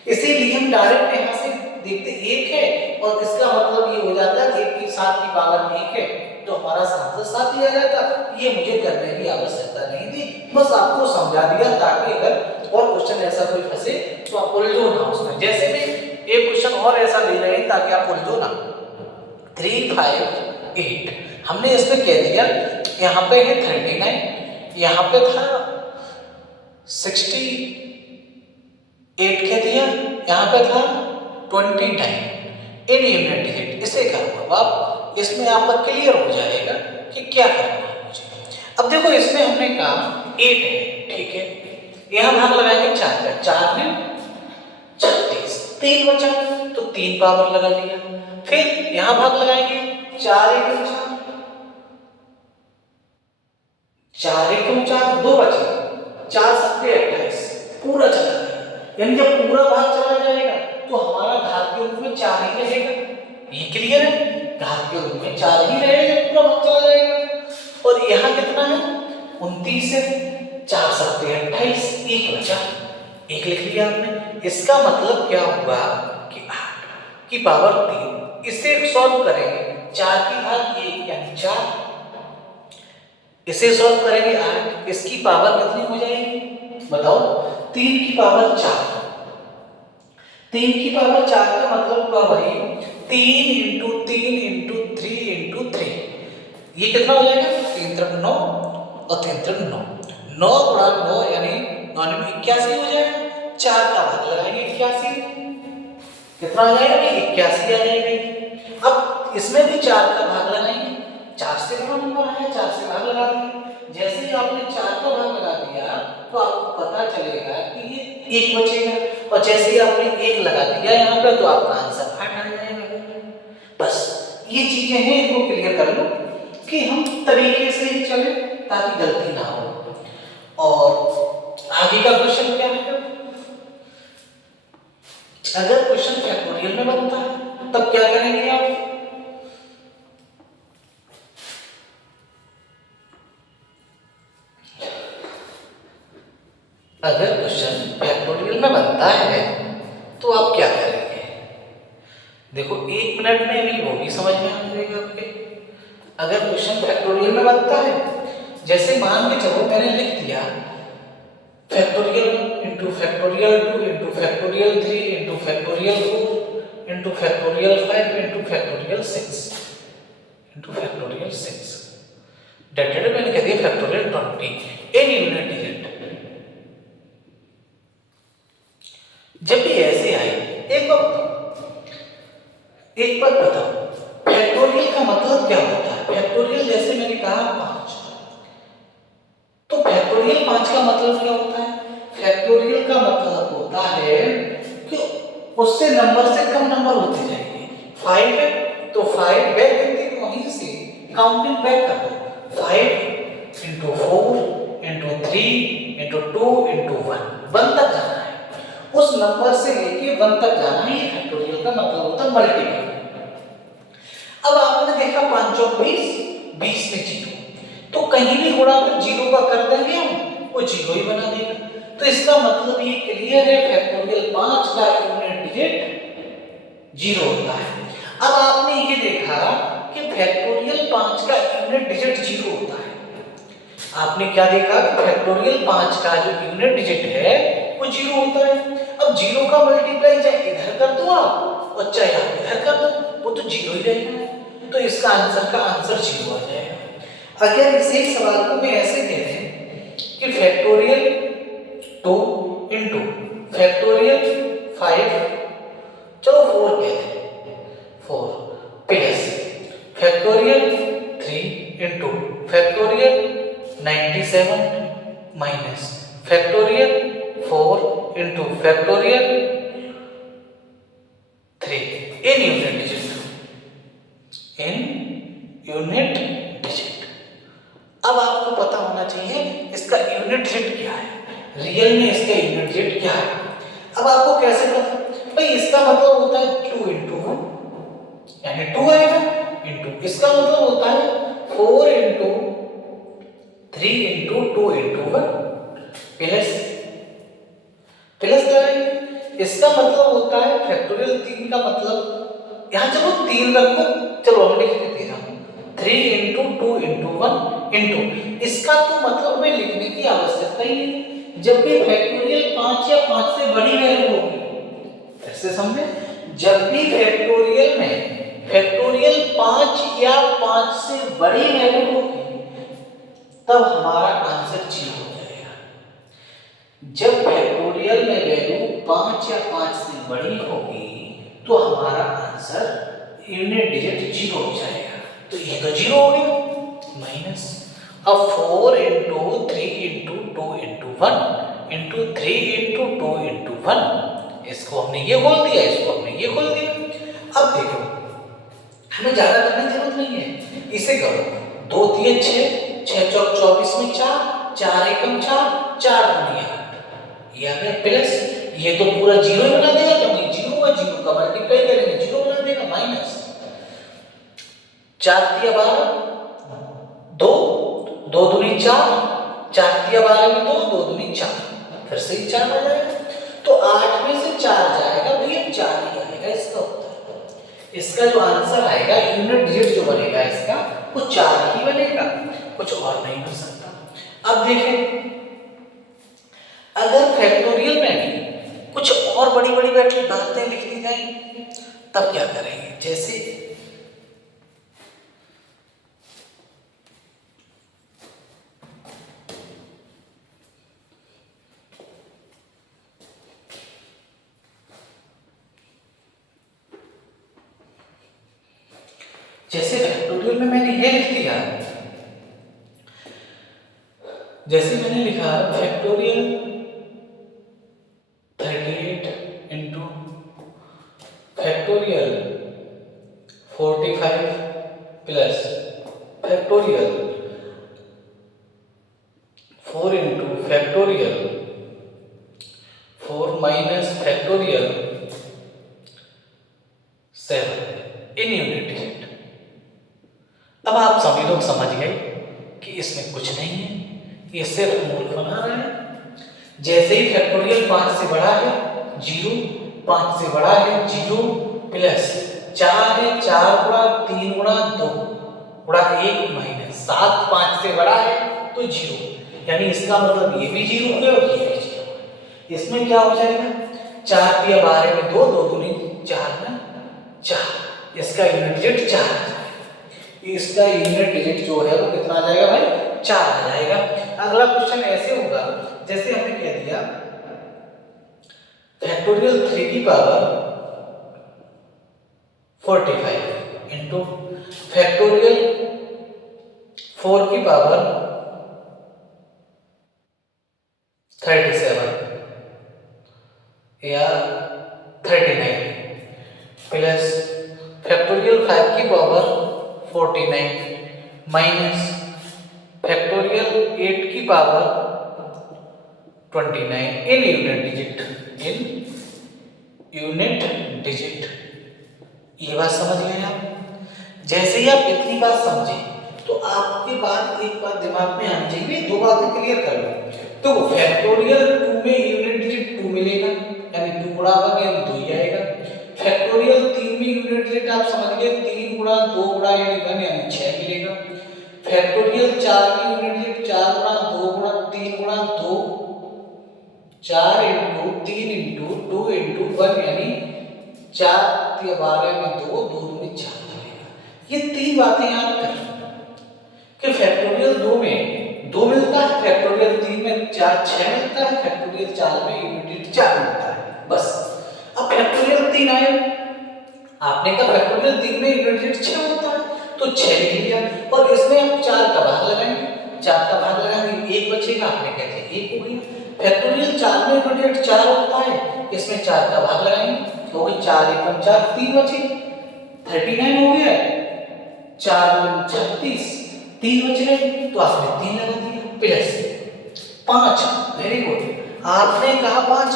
इसीलिए हम डायरेक्ट यहाँ से देखते 1 है और इसका मतलब ये हो जाता है 1 की 7 की पावर 1 है, तो हमारा आंसर 7 ही आ जाता। ये मुझे करने की आवश्यकता नहीं थी, बस आपको समझा दिया ताकि अगर और क्वेश्चन ऐसा कोई फंसे तो आप उलझो ना उसमें। जैसे भी एक क्वेश्चन और ऐसा दे रहे हैं ताकि आप उलझो ना। 358 हमने इसमें कह दिया, यहाँ पे है 39, यहाँ पे था 68 कह दिया, यहाँ पे था 29 इन यूनिट डिजिट। इसे करूँगा आप, इसमें आपका क्लियर हो जाएगा कि क्या करना है मुझे। अब देखो इसमें हमने कहा 8 है, ठीक है, यहाँ भाग लगाएंगे 4 का, 4 में 36, 3 बचा तो 3 पावर लगा लिया। फिर यहाँ भाग लगाएंगे 4 1 4, 2 बचे, 4 7 28, पूरा चला जाएगा। यानी जब पूरा भाग चला जाएगा तो हमारा घात के रूप में 4 ही रहेगा। ये क्लियर है, घात के रूप में 4 ही रहेगा, पूरा भाग चला जाएगा। और यहाँ कितना है, 29 है, 4 7 28, 1 बचा, 1 लिख लिया आपने। इसका मतलब क्या हुआ कि 8 की पावर 3, इसे सॉल्व करेंगे 4 की घात 1 यानी 4, इसे सॉल्व करेंगे 8, इसकी पावर कितनी हो जाएगी बताओ, 3 की पावर 4। 3 की पावर 4 का मतलब हुआ भाई 3 इंटू 3 इंटू 3 इंटू 3, ये कितना हो जाएगा, 3 3 9 और 3 3 9, 9 गुणा 9 यानी 9 में 81 हो जाएगा। 4 का भाग लगाएंगे 81, कितना आ जाएगा, 81 आ जाएगा। अब इसमें भी 4 का भाग लगाएंगे, 4 से बड़ा नंबर आया, 4 से भाग लगा दिया। जैसे ही आपने 4 का भाग लगा दिया तो आपको पता चलेगा कि ये 1 बचेगा, और जैसे ही आपने 1 लगा दिया यहाँ पे तो आपका आंसर 8 आ जाएगा। बस ये चीजें हैं, इनको क्लियर कर लो कि हम तरीके से ही चले ताकि गलती ना हो। और आगे का क्वेश्चन क्या है, अगर क्वेश्चन फैक्टोरियल में बनता है तब क्या करेंगे आप, अगर क्वेश्चन फैक्टोरियल में बनता है तो आप क्या करेंगे, देखो 1 मिनट में अभी वो भी समझ में आ जाएगा आपके। अगर क्वेश्चन फैक्टोरियल में बनता है, जैसे मान के चलो मैंने लिख दिया factorial 1 into factorial 2 into factorial 3 into factorial 4 into factorial 5 into factorial 6 into factorial 6, dated मैंने कह दिया फैक्टोरियल 20 इन यूनिट डिजिट। जब भी ऐसे आए एक बात बताओ, फैक्टोरियल का मतलब क्या होता है, फैक्टोरियल जैसे मैंने कहा 5, तो फैक्टोरियल 5 का मतलब क्या होता है, फैक्टोरियल का मतलब होता है कि उससे नंबर से कम नंबर होते जाएंगे। 5 है तो 5 बैक करते वहीं से काउंटिंग बैक कर दो, 5 इंटू 4 इंटू 3 इंटू 2 इंटू 1 तक जाना है, उस नंबर से लेके 1 तक जाना है, ये फैक्टोरियल का मतलब होता है मल्टीपल। अब आपने देखा 5 और 20, 20 में 0, तो कहीं भी गुणा कर 0 का कर देंगे हम, वो 0 ही बना देगा। तो इसका मतलब ये क्लियर है, फैक्टोरियल 5 का यूनिट डिजिट 0 होता है। अब आपने ये देखा कि फैक्टोरियल 5 का यूनिट डिजिट 0 होता है, आपने क्या देखा कि फैक्टोरियल 5 का जो यूनिट डिजिट है वो 0 होता है। अब 0 का मल्टीप्लाई चाहे इधर कर दो आप और चाहे आप इधर कर दो, वो तो 0 ही रहेगा, तो इसका आंसर 0 आ जाएगा। अगर इसी सवाल को मैं ऐसे कह दें कि फैक्टोरियल 2 इंटू फैक्टोरियल 5, चलो 4 कह दें, 4 plus factorial 3 into factorial 97 minus factorial 4 into factorial 3 इन यूनिट डिजिट, इन यूनिट डिजिट। अब आपको पता होना चाहिए इसका यूनिट डिजिट क्या है, रियल में इसका यूनिट डिजिट क्या है। अब आपको कैसे पता, भाई इसका मतलब होता है 2 इंटू 1 यानी 2 आएगा, इंटू इसका मतलब होता है 4 into 3 into 2 into 1 plus plus करेंगे, इसका मतलब होता है फैक्टोरियल 3 का मतलब, यहाँ चलो 3 रखो, चलो हम लिख देते हैं 3 इंटू 2 इंटू 1 इंटू, इसका तो मतलब हमें लिखने की आवश्यकता ही नहीं। जब भी फैक्टोरियल 5 या 5 से बड़ी वैल्यू होगी, ऐसे समझे, जब भी फैक्टोरियल में फैक्टोरियल 5 या 5 से बड़ी वैल्यू होगी तब हमारा आंसर 0 हो जाएगा। जब फैक्टोरियल में वैल्यू 5 या 5 से बड़ी होगी तो हमारा आंसर यूनिट डिजिट 0 हो जाएगा, तो ये तो 0 हो गया। माइनस अब 4 into 3 into 2 into 1 into 3 into 2 into 1, इसको हमने ये खोल दिया, इसको हमने ये खोल दिया। अब देखो हमें ज्यादा करने की जरूरत नहीं है, इसे करो 2 3 6 6 चौक 24 में 4 4 एकम 4 4 दूनी 8, ये आ गया प्लस, ये तो पूरा 0 ही बना देगा, क्योंकि 0 का 0 का मल्टीप्लाई करेंगे 0 बना देगा, माइनस 4 दिया 12 2 2 दूनी 4 4 दिया 12 में 2 2 दूनी 4, फिर से ही 4 आ जाएगा, तो 8 में से 4 जाएगा भैया 4 ही आएगा इसका उत्तर। इसका जो आंसर आएगा यूनिट डिजिट जो बनेगा इसका वो 4 ही बनेगा, कुछ और नहीं हो सकता। अब देखें अगर फैक्टोरियल में भी कुछ और बड़ी बड़ी बातें लिख दी जाएंगी तब क्या करेंगे, जैसे फैक्टोरियल में मैंने ये लिख दिया, जैसे मैंने लिखा factorial 38 into factorial 45 plus factorial 4 into factorial 4 minus factorial 7 इन यूनिट डिजिट। अब आप सभी लोग समझ गए कि इसमें कुछ नहीं है, ये सिर्फ मूल बना रहा है। जैसे ही फैक्टोरियल 5 से बड़ा है 0, 5 से बड़ा है 0 प्लस 4 है 4 गुणा 3 गुणा 2 गुणा 1 माइनस 7 5 से बड़ा है तो 0, यानी इसका मतलब ये भी 0 है और ये भी 0 है। इसमें क्या हो जाएगा 4 दिया 12 में 2, 2 दूनी 4 में 4, इसका यूनिट डिजिट 4 आ जाएगा। इसका यूनिट डिजिट जो है वो कितना आ जाएगा भाई 4 आ जाएगा। अगला क्वेश्चन ऐसे होगा, जैसे हमने कह दिया फैक्टोरियल 3 की पावर 45 इंटू फैक्टोरियल 4 की पावर 37 या 39 प्लस फैक्टोरियल 5 की पावर 49 माइनस फैक्टोरियल 8 की पावर 29 इन यूनिट डिजिट, इन यूनिट डिजिट। ये बात समझ गए आप। जैसे ही आप इतनी बात समझे तो आपके बात एक बात दिमाग में आनी चाहिए, दो बातें क्लियर कर लो। तो फैक्टोरियल 2 में यूनिट डिजिट 2 मिलेगा, यानी 2 गुणा 1 यानी 2 ही आएगा। फैक्टोरियल 3 में यूनिट डिजिट आप समझ गए 3 गुणा 2 गुणा यानी 1 यानी 6 मिलेगा। फैक्टोरियल 4 में यूनिट डिजिट 4 गुणा 2 गुणा 3 गुणा 2 4 इंटू 3 इंटू 2 इंटू 1 यानी 4 या 12 में 2, 2 दूनी 4 मिलेगा। ये तीन बातें याद कर कि फैक्टोरियल 2 में 2 मिलता है, फैक्टोरियल 3 में 4 6 मिलता है, फैक्टोरियल 4 में यूनिट 4 मिलता है। बस अब फैक्टोरियल 3 आया, आपने कहा फैक्टोरियल 3 में यूनिट 6 होता है तो 6 लिख लिया और इसमें हम 4 का भाग लगाएंगे, 4 का भाग लगाएंगे 1 बचेगा, आपने कहते हैं 1 हो गया। फैक्टोरियल 4 में यूनिट 4 होता है, इसमें 4 का भाग लगाएंगे तो 4 1 4 3 बचे, 39 हो गया, 4 36 3 बच गए तो आपने 3 लगा दिया प्लस 5। वेरी गुड, आपने कहा 5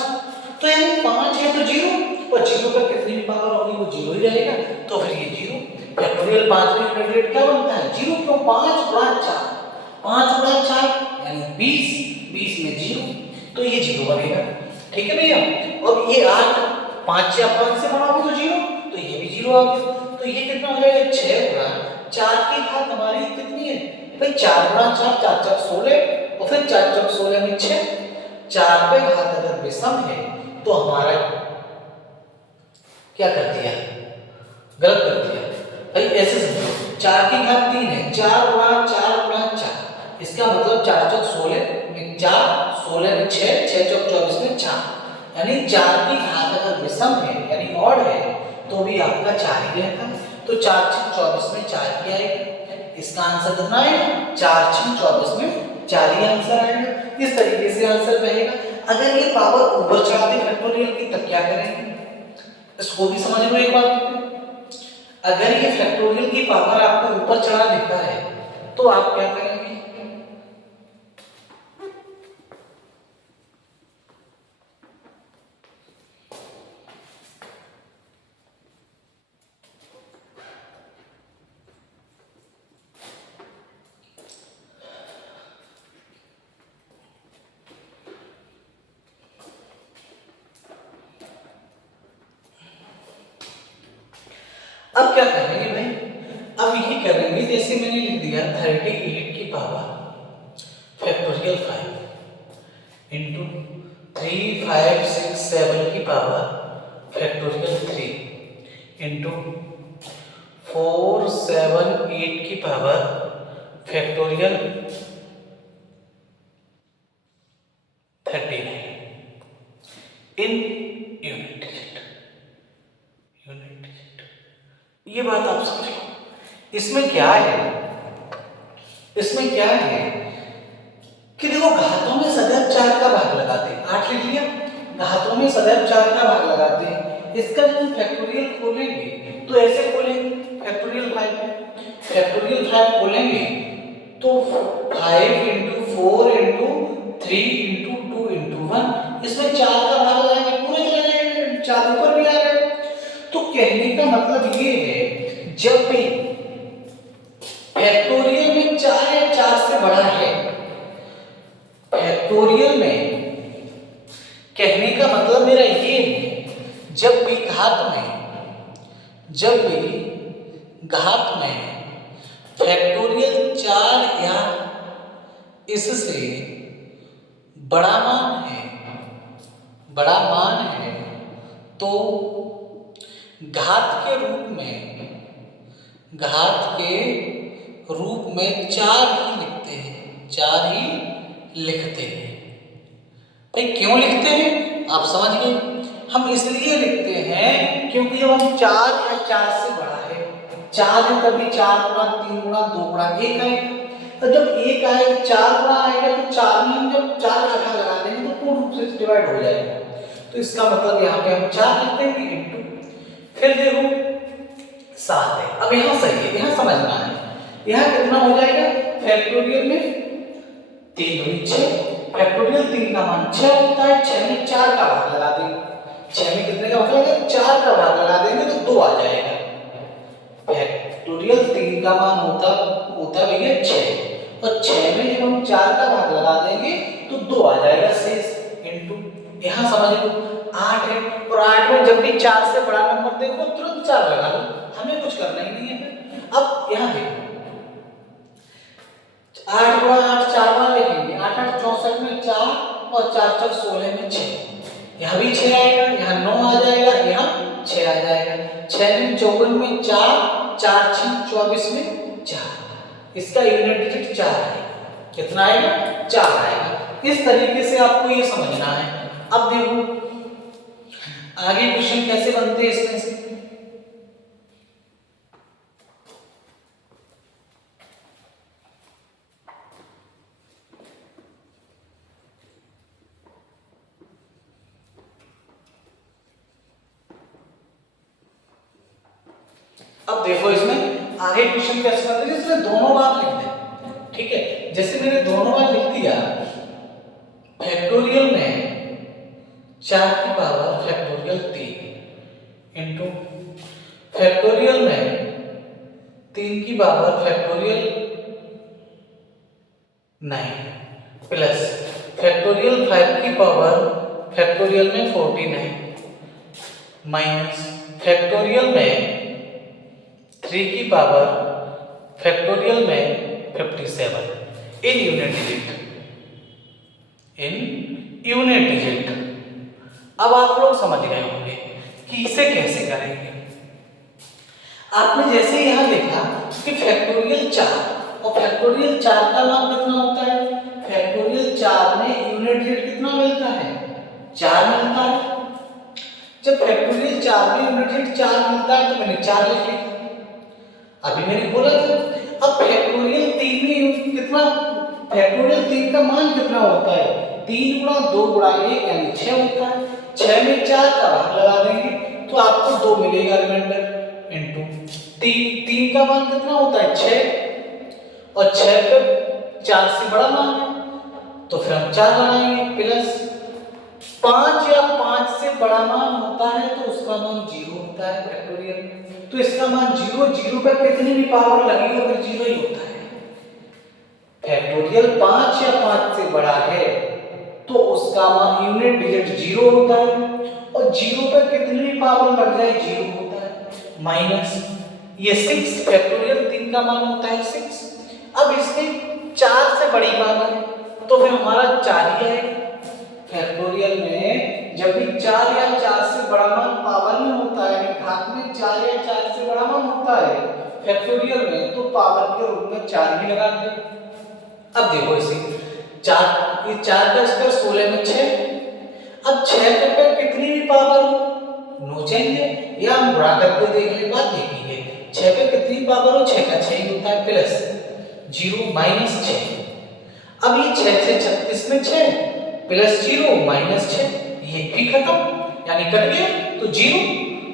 तो यानी 5 है तो 0 और 0 पर कितनी भी पावर होगी वो 0 ही रहेगा, तो फिर ये 0। फैक्टोरियल 5 में यूनिट क्या बनता है 0, क्यों 5 गुणा 4, 5 गुणा 4 यानी 20, 20 में 0 तो ये 0 बनेगा। ठीक है भैया, और ये 8 5 या 5 से बड़ा हो तो 0, तो ये भी 0 आ गया। तो ये कितना हो जाएगा 6 गुणा 4 की घात हमारी कितनी है भाई 4 गुणा 4 4 4 16 और फिर 4 4 16 में 6, 4 पे घात अगर विषम है तो हमारा क्या कर दिया गलत कर दिया भाई। ऐसे समझो 4 की घात 3 है, 4 गुणा 4 गुणा 4, इसका मतलब 4 4 16 में 4 16 में 6 6 4 24 में 4, यानी 4 की घात अगर विषम है यानी ऑड है तो भी आपका 4 ही रहता है। तो 4 6 24 में 4 ही आएगा, इसका आंसर कितना है 4 6 24 में 4 ही आंसर आएगा। इस तरीके से आंसर रहेगा। अगर ये पावर ऊपर चढ़ा दे फैक्टोरियल की तब क्या करेंगे, इसको भी समझ लो एक बात। अगर ये फैक्टोरियल की पावर आपको ऊपर चढ़ा देता है तो आप क्या करेंगे, अब क्या करेंगे भाई, अब ये करेंगे जैसे मैंने लिख दिया 38 की पावर फैक्टोरियल 5 इंटू 3 5 6 7 की पावर फैक्टोरियल 3 इंटू 4 7 8 की पावर फैक्टोरियल 39 इन यूनिट डिजिट। ये बात आप समझ लो इसमें क्या है, इसमें क्या है कि देखो घातों में सदैव 4 का भाग लगाते हैं, 8 लिख लिया, घातों में सदैव 4 का भाग लगाते हैं। इसका जब हम फैक्टोरियल खोलेंगे तो ऐसे खोलेंगे, फैक्टोरियल 5 खोलेंगे तो 5 × 4 × 3 × 2 × 1, इसमें 4 का भाग लगाएंगे पूरे चले जाएंगे, 4 ऊपर भी आ रहा है। तो कहने का मतलब ये है जब भी फैक्टोरियल में 4 या 4 से बड़ा है, फैक्टोरियल में कहने का मतलब मेरा ये है जब भी घात में फैक्टोरियल 4 या इससे बड़ा मान है तो घात के रूप में 4 ही लिखते हैं। भाई क्यों लिखते हैं आप समझ गए, हम इसलिए लिखते हैं क्योंकि जब हम 4 या 4 से बड़ा है, 4 है तभी 4 गुणा 3 गुणा 2 गुणा 1 आएगा, तो जब 1 आएगा 4 गुणा आएगा तो 4 में हम जब 4 का भाग लगा देंगे तो पूर्ण रूप से डिवाइड हो जाएगा। तो इसका मतलब यहाँ पे हम 4 लिखते हैं इनटू, फिर देखो 7 है। अब यहाँ सही है, यहाँ समझना है, यहाँ कितना हो जाएगा, फैक्टोरियल में 3 दूनी 6, फैक्टोरियल 3 का मान 6 होता है, 6 में 4 का भाग लगा देंगे, 6 में कितने का भाग लगेगा, 4 का भाग लगा देंगे तो 2 आ जाएगा। फैक्टोरियल 3 का मान होता भैया 6, और 6 में जब हम 4 का भाग लगा देंगे तो 2 आ जाएगा शेष इनटू, यहाँ समझ लो 8 है, और 8 में जब भी 4 से बड़ा नंबर देखो तुरंत 4 लगा लो, हमें कुछ करना ही नहीं है। अब यहाँ देखो 8 गुणा 8 4 बार लिखेंगे, 8 8 64 में 4 और 4 4 16 में 6, यहाँ भी 6 आएगा, यहाँ 9 आ जाएगा, यहाँ 6 आ जाएगा, 6 में 54 में 4, 4 6 24 में 4, इसका यूनिट डिजिट 4 है, कितना आएगा 4 आएगा। इस तरीके से आपको ये समझना है। अब देखो आगे क्वेश्चन कैसे बनते हैं इसमें से, अब देखो इसमें आगे क्वेश्चन कैसे बनते हैं, इसमें दोनों बार लिख दें, ठीक है। जैसे मैंने दोनों बार लिख दिया, फैक्टोरियल में 4 की पावर फैक्टोरियल 3 इनटू फैक्टोरियल में 3 की पावर फैक्टोरियल 9 प्लस फैक्टोरियल 5 की पावर फैक्टोरियल में 49 माइनस फैक्टोरियल में 3 की पावर फैक्टोरियल में 57 इन यूनिट डिजिट। अब आप लोग समझ गए होंगे कि इसे कैसे करेंगे। आपने जैसे यहाँ देखा कि फैक्टोरियल 4 और फैक्टोरियल 4 का मान कितना होता है, फैक्टोरियल 4 में यूनिट डिजिट कितना मिलता है, 4 मिलता है। जब फैक्टोरियल 4 में यूनिट डिजिट 4 मिलता है तो मैंने 4 लिख लिया, अभी मैंने बोला था। अब फैक्टोरियल 3 में कितना, फैक्टोरियल 3 का मान कितना होता है, 3 गुणा 2 गुणा 1 यानी 6 होता है, 6 में 4 का भाग लगा देंगे तो आपको 2 मिलेगा रिमाइंडर इनटू 3 का मान कितना होता है 6, और 6 पे 4 से बड़ा मान है तो फिर हम 4 लगाएंगे, प्लस 5 या 5 से बड़ा मान होता है तो उसका मान 0 होता है फैक्टोरियल में, तो इसका मान 0, 0 पे कितनी भी पावर लगेगी फिर 0 ही होता है। फैक्टोरियल 5 या 5 से बड़ा है तो उसका मान यूनिट डिजिट 0 होता है, और 0 पे कितनी भी पावर लग जाए 0 होता है, माइनस ये 6 फैक्टोरियल 3 का मान होता है 6। अब इसमें 4 से बड़ी पावर है तो फिर हमारा 4 ही आएगा। फैक्टोरियल में जब भी 4 या 4 से बड़ा मान पावर में होता है, घात में 4 या 4 से बड़ा मान होता है फैक्टोरियल में, तो पावर के रूप में 4 ही लगाते हैं। अब देखो इसे 4 का स्क्वायर 16 में 6, अब 6 पे कितनी भी पावर हो नो चेंज है, या हम बुरा करके देख ले, बात देखेंगे 6 पे कितनी पावर हो, 6 का 6 ही होता है, प्लस 0 माइनस 6। अब ये 6 से 36 में 6 प्लस 0 माइनस 6, ये भी खत्म, यानी कट गया, तो 0।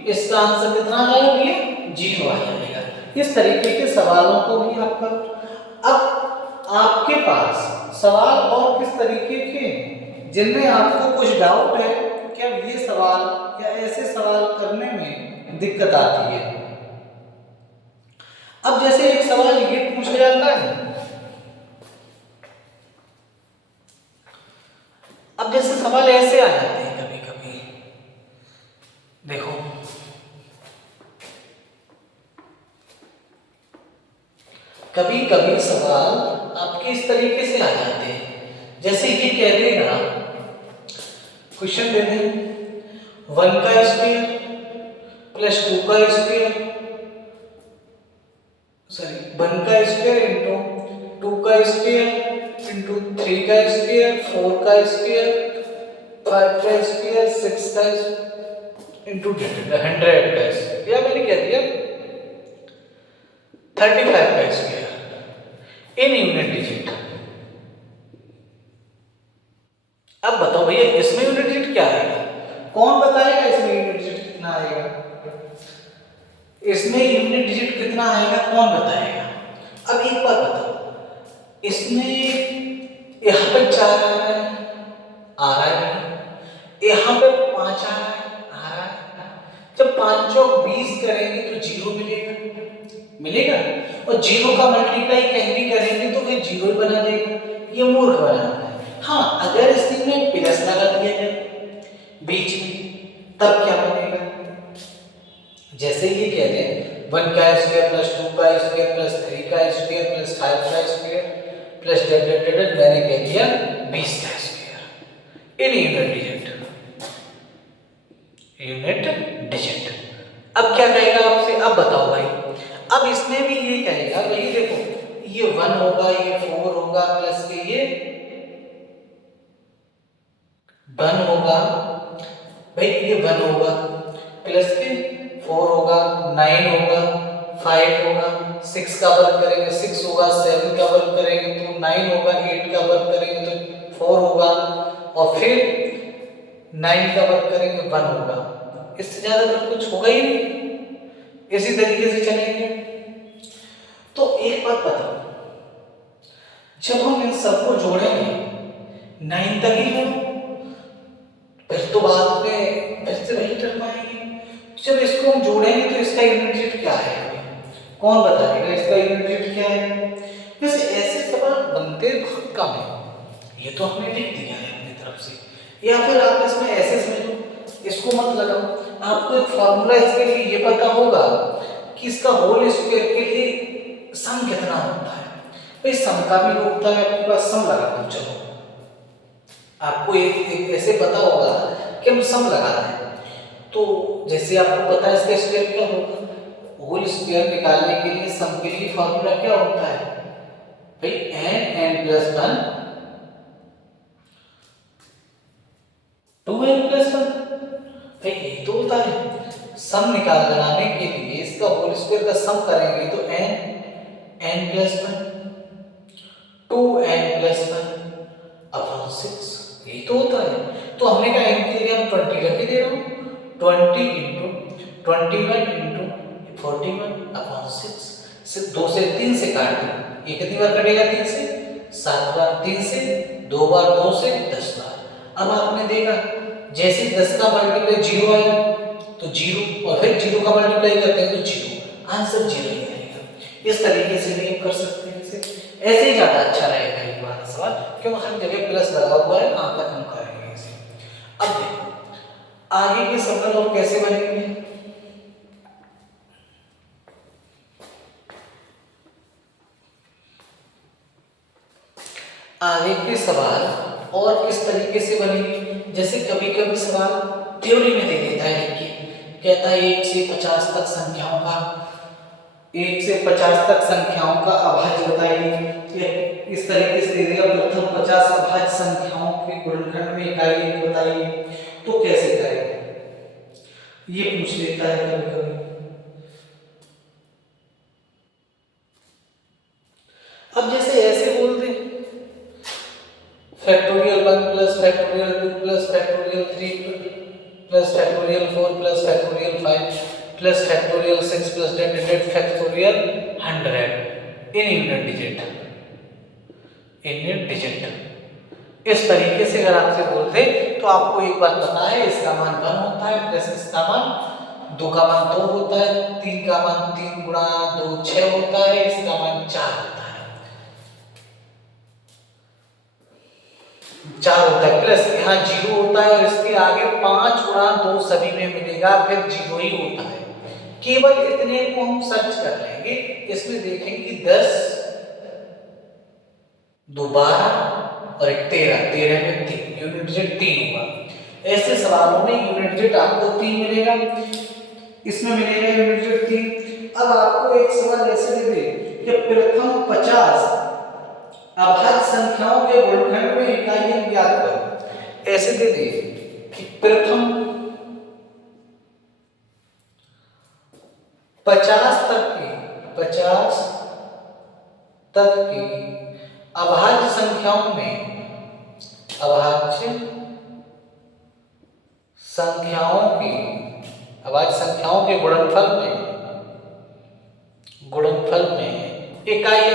इसका आंसर कितना आ जाएगा भैया, 0 आ जाएगा। इस तरीके के सवालों को भी आप करो। अब आपके पास सवाल और किस तरीके के जिनमें आपको कुछ डाउट है, क्या ये सवाल या ऐसे सवाल करने में दिक्कत आती है। अब जैसे एक सवाल ये पूछा जाता है, अब जैसे सवाल ऐसे आ जाते हैं कभी कभी, देखो कभी कभी सवाल आपके इस तरीके से आ जाते हैं, जैसे ये कह देगा, क्वेश्चन दे दें 1 का स्क्वायर प्लस 2 का स्क्वायर, सॉरी 1 का स्क्वायर इंटू 2 का स्क्वायर इंटू 3 का स्क्वायर, 4 का स्क्वायर, 5 का स्क्वायर, 6 का इंटू 100 का स्क्वायर, या मैंने क्या दिया 35 का स्क्वायर इन यूनिट डिजिट। अब बताओ भैया इसमें यूनिट डिजिट क्या आएगा, कौन बताएगा इसमें यूनिट डिजिट कितना आएगा, इसमें यूनिट डिजिट कितना आएगा कौन बताएगा। अब एक बात बताओ, इसमें यहाँ पे 4 आ रहा है, यहाँ पे 5 आ रहा है, जब 5 चौक 20 करेंगे तो 0 मिलेगा, और 0 का मल्टीप्लाई कहीं भी करेंगे तो फिर 0 ही बना देगा, ये मूर्ख बनाता है। हाँ, अगर इसी में प्लस लगा दिया जाए बीच में तब क्या बनेगा, जैसे ये कह दें 1 का स्क्वायर प्लस 2 का स्क्वायर प्लस 3 का स्क्वायर प्लस 5 का स्क्वायर प्लस मैंने कह दिया 20 का स्क्वायर इन यूनिट डिजिट। अब क्या कहेगा आपसे, अब बताओ भाई, अब इसमें भी ये कहेगा भाई देखो ये 1 होगा, ये 4 होगा, प्लस के ये 1 होगा, भाई ये 1 होगा, प्लस के 4 होगा, 9 होगा, 5 होगा, 6 का वर्ग करेंगे 6 होगा, 7 का वर्ग करेंगे तो 9 होगा, 8 का वर्ग करेंगे तो 4 होगा, और फिर 9 का वर्ग करेंगे 1 होगा। इससे ज्यादा तो कुछ होगा ही नहीं, इसी तरीके से चलेंगे। तो एक बात बताओ, जब हम इन सबको जोड़ेंगे 9 तक ही जोड़ो, फिर तो बाद में फिर से वही टर्म आएगी। जब इसको हम जोड़ेंगे तो इसका यूनिट डिजिट क्या है, कौन बताएगा इसका यूनिट डिजिट क्या है। वैसे ऐसे सवाल बनते बहुत कम है, ये तो हमने लिख दिया है अपनी तरफ से, या फिर आप इसमें ऐसे समझो, इसको मत लगाओ, आपको एक फॉर्मूला इसके लिए ये पता होगा कि इसका होल स्क्वायर के लिए सम कितना होता है। भाई सम का भी होता है, आपके पास सम लगा दो, चलो आपको एक ऐसे पता होगा कि हम सम लगाते हैं, तो जैसे आपको पता है इसका स्क्वायर क्या होगा, होल स्क्वायर निकालने के लिए सम के लिए फॉर्मूला क्या होता है भाई n प्लस 1 2n+1, भाई यही तो होता है। सम निकालने के लिए इसका होल स्क्वायर का सम करेंगे तो n+1 2n+1 अपॉन 6, यही तो होता है। तो हमने कहा n के लिए हम 20 रख दे रहा हूँ, 20 × 21 × 41 अपॉन 6, 2 से 3 से काट दो, ये कितनी बार कटेगा 3 से 7 बार, 3 से 2 बार, 2 से 10 बार। अब आपने देखा जैसे 10 का मल्टीप्लाई 0 आएगा तो 0, और फिर 0 का मल्टीप्लाई करते हैं तो 0, आंसर 0 ही आएगा। इस तरीके से भी कर सकते हैं, ऐसे ही ज्यादा अच्छा रहेगा ये वाला सवाल, क्यों हर जगह प्लस लगा हुआ है, कहां तक हम करेंगे इसे। अब देखो आगे के सवाल और कैसे बनेंगे। आगे के सवाल और किस तरीके से बनेंगे, जैसे कभी कभी सवाल थ्योरी में दे देता है, देखिए कहता है 1 से 50 तक संख्याओं का 1 से 50 तक संख्याओं का अभाज्य बताइए। इस तरीके से दे देगा प्रथम 50 अभाज्य संख्याओं के गुणनखंड में इकाई बताइए, तो कैसे करेंगे। ये पूछ लेता है कभी कभी। अब जैसे ऐसे बोल दे factorial 1 plus factorial 2 plus factorial 3 plus factorial 4 plus factorial 5 plus factorial 6 plus 10 factorial 100 in unit digit. इस तरीके से अगर आपसे बोलते तो आपको एक बात पता है, इसका मान 1 होता है प्लस इसका मान 2 का मान 2 होता है, 3 का मान 3 गुणा 2 6 होता है, इसका मान 4 होता है, 4 होता है प्लस यहाँ 0 होता है और इसके आगे 5 गुणा 2 सभी में मिलेगा, फिर 0 ही होता है। केवल इतने को हम सर्च कर लेंगे, इसमें देखेंगे कि 10 2 12 और 1 13, 13 में 3 यूनिट डिजिट 3 होगा। ऐसे सवालों में यूनिट डिजिट आपको 3 मिलेगा, इसमें मिलेगा यूनिट डिजिट 3। अब आपको एक सवाल ऐसे दे दे कि प्रथम 50 अभाज्य संख्याओं के गुणनखंड में इकाई अंक ज्ञात करो। ऐसे दे दे कि प्रथम 50 तक की अभाज्य संख्याओं के गुणनफल में इकाई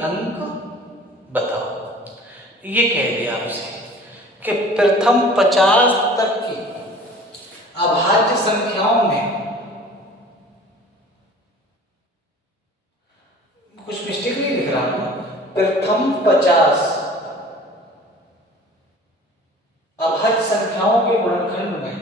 अंक बताओ। ये कह दिया आपसे कि प्रथम 50 तक की अभाज्य संख्याओं में, कुछ मिस्टेक नहीं लिख रहा हूं, प्रथम 50 अभाज्य संख्याओं के गुणनखंड में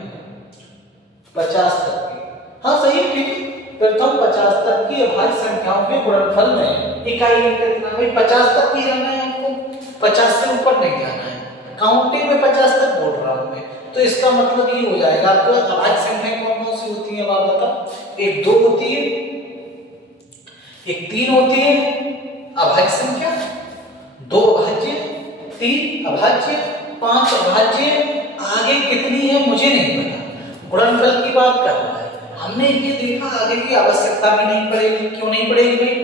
50 तक की, हाँ सही है, ठीक है, प्रथम 50 तक की अभाज्य संख्याओं के गुणनफल में इकाई अंक कितना है? 50 तक ही जाना है आपको, 50 से ऊपर नहीं जाना है। काउंटिंग में 50 तक बोल रहा हूं मैं, तो इसका मतलब ये हो जाएगा आपको अभाज्य संख्याएं कौन कौन सी होती है आप बताओ। एक 2 होती है, एक 3 होती है अभाज्य संख्या, 2 अभाज्य, 3 अभाज्य, 5 अभाज्य, आगे कितनी है मुझे नहीं पता, गुणनफल की बात कर रहा है। हमने ये देखा आगे की आवश्यकता भी नहीं पड़ेगी। क्यों नहीं पड़ेगी भाई?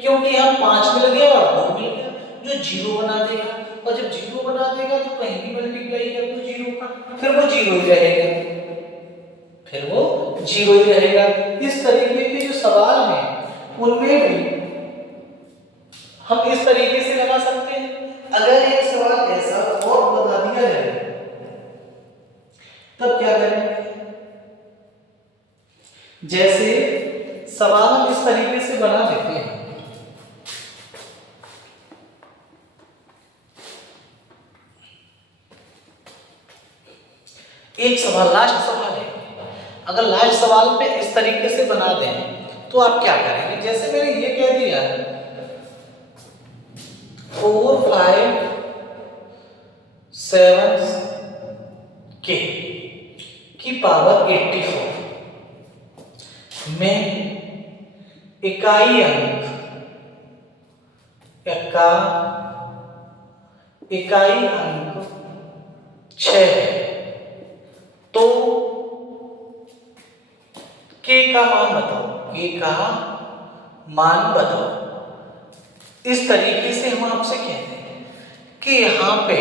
क्योंकि हम 5 मिल गया और 2 मिल गया, जो 0 बना देगा, और जब 0 बना देगा तो कहीं भी मल्टीप्लाई कर दो 0 का, फिर वो 0 ही रहेगा, इस तरीके के जो सवाल हैं उनमें भी हम इस तरीके से लगा सकते हैं। अगर एक सवाल ऐसा और बता दिया जाए तब क्या करें? जैसे सवाल हम इस तरीके से बना देते हैं, एक सवाल लास्ट सवाल है, अगर लास्ट सवाल पे इस तरीके से बना दें तो आप क्या करेंगे? जैसे मैंने ये कह दिया 4 5 7 k की पावर 84 में इकाई अंक 6 है, तो k का मान बताओ। इस तरीके से हम आपसे कहते हैं कि यहां पे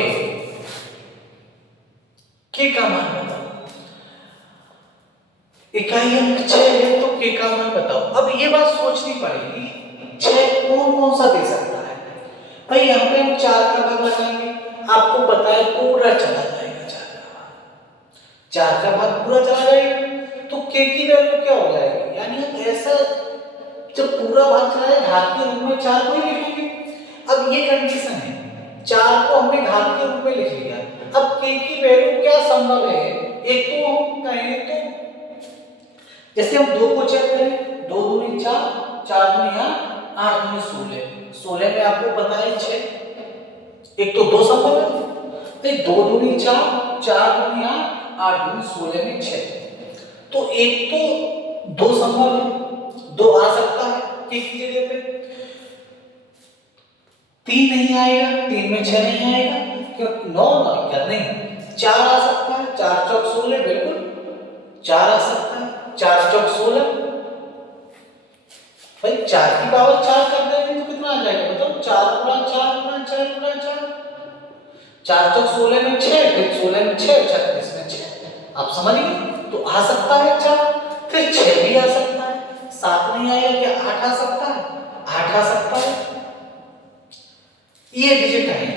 k का मान बताओ, इकाई अंक 6 है तो k का मान बताओ। अब ये बात सोचनी पड़ेगी 6 कौन सा दे सकता है भाई? यहाँ पे हम 4 का भाग लगाएंगे, आपको पता है पूरा चला जाएगा, 4 का भाग पूरा चला जाएगा, तो k की वैल्यू क्या हो जाएगी? यानी ऐसा जब पूरा भाग चला जाए घात के रूप में 4 को ही लिखेंगे। अब ये कंडीशन है, 4 को हमने घात के रूप में लिख लिया, अब k की वैल्यू क्या संभव है? एक तो हम कहें तो जैसे हम 2 को चेक करें, 2 दूनी 4, 4 दूनी 8, 8 दूनी 16, 16 में आपको पता है 6, एक तो 2 संभव है, 2 दूनी 4, 4 दूनी 8, 8 दूनी 16 में 6, तो एक तो 2 संभव है, 2 आ सकता है k की जगह पे, 3 नहीं आएगा, 3 में 6 नहीं आएगा, क्यों 9 क्या नहीं, 4 आ सकता है, 4 चौक 16 बिल्कुल 4 आ सकता है, 4 चौक 16। भाई 4 की पावर 4 कर देंगे तो कितना आ जाएगा बताओ, 4 गुणा 4 गुणा 4 गुणा 4, 4 चौक 16 में 6, फिर 16 में 6, 36 में 6, आप समझ गए। तो आ सकता है 4, फिर 6 भी आ सकता है, 7 नहीं आएगा क्या, 8 आ सकता है, 8 आ सकता है। ये डिजिट है,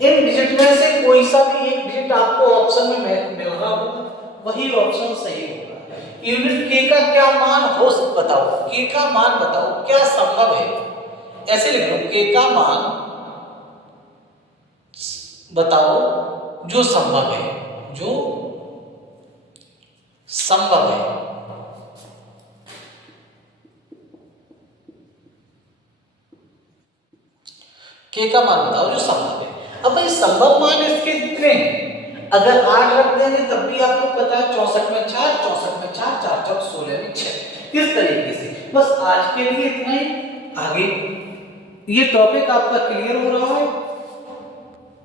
इन डिजिट में से कोई सा भी एक डिजिट आपको ऑप्शन में मिल रहा होगा, वही ऑप्शन सही होगा। यूनिट के का क्या मान हो, बताओ के का मान बताओ क्या संभव है, ऐसे लिख लो के का मान बताओ जो संभव है, जो संभव है। के का मान बताओ जो संभव है। अब भाई संभव मान इसके कितने हैं, अगर 8 रख देंगे तब भी आपको पता है 64 में 4, 64 में 4, 4 चौक 16 में 6, इस तरीके से। बस आज के लिए इतना ही, आगे ये टॉपिक आपका क्लियर हो रहा है।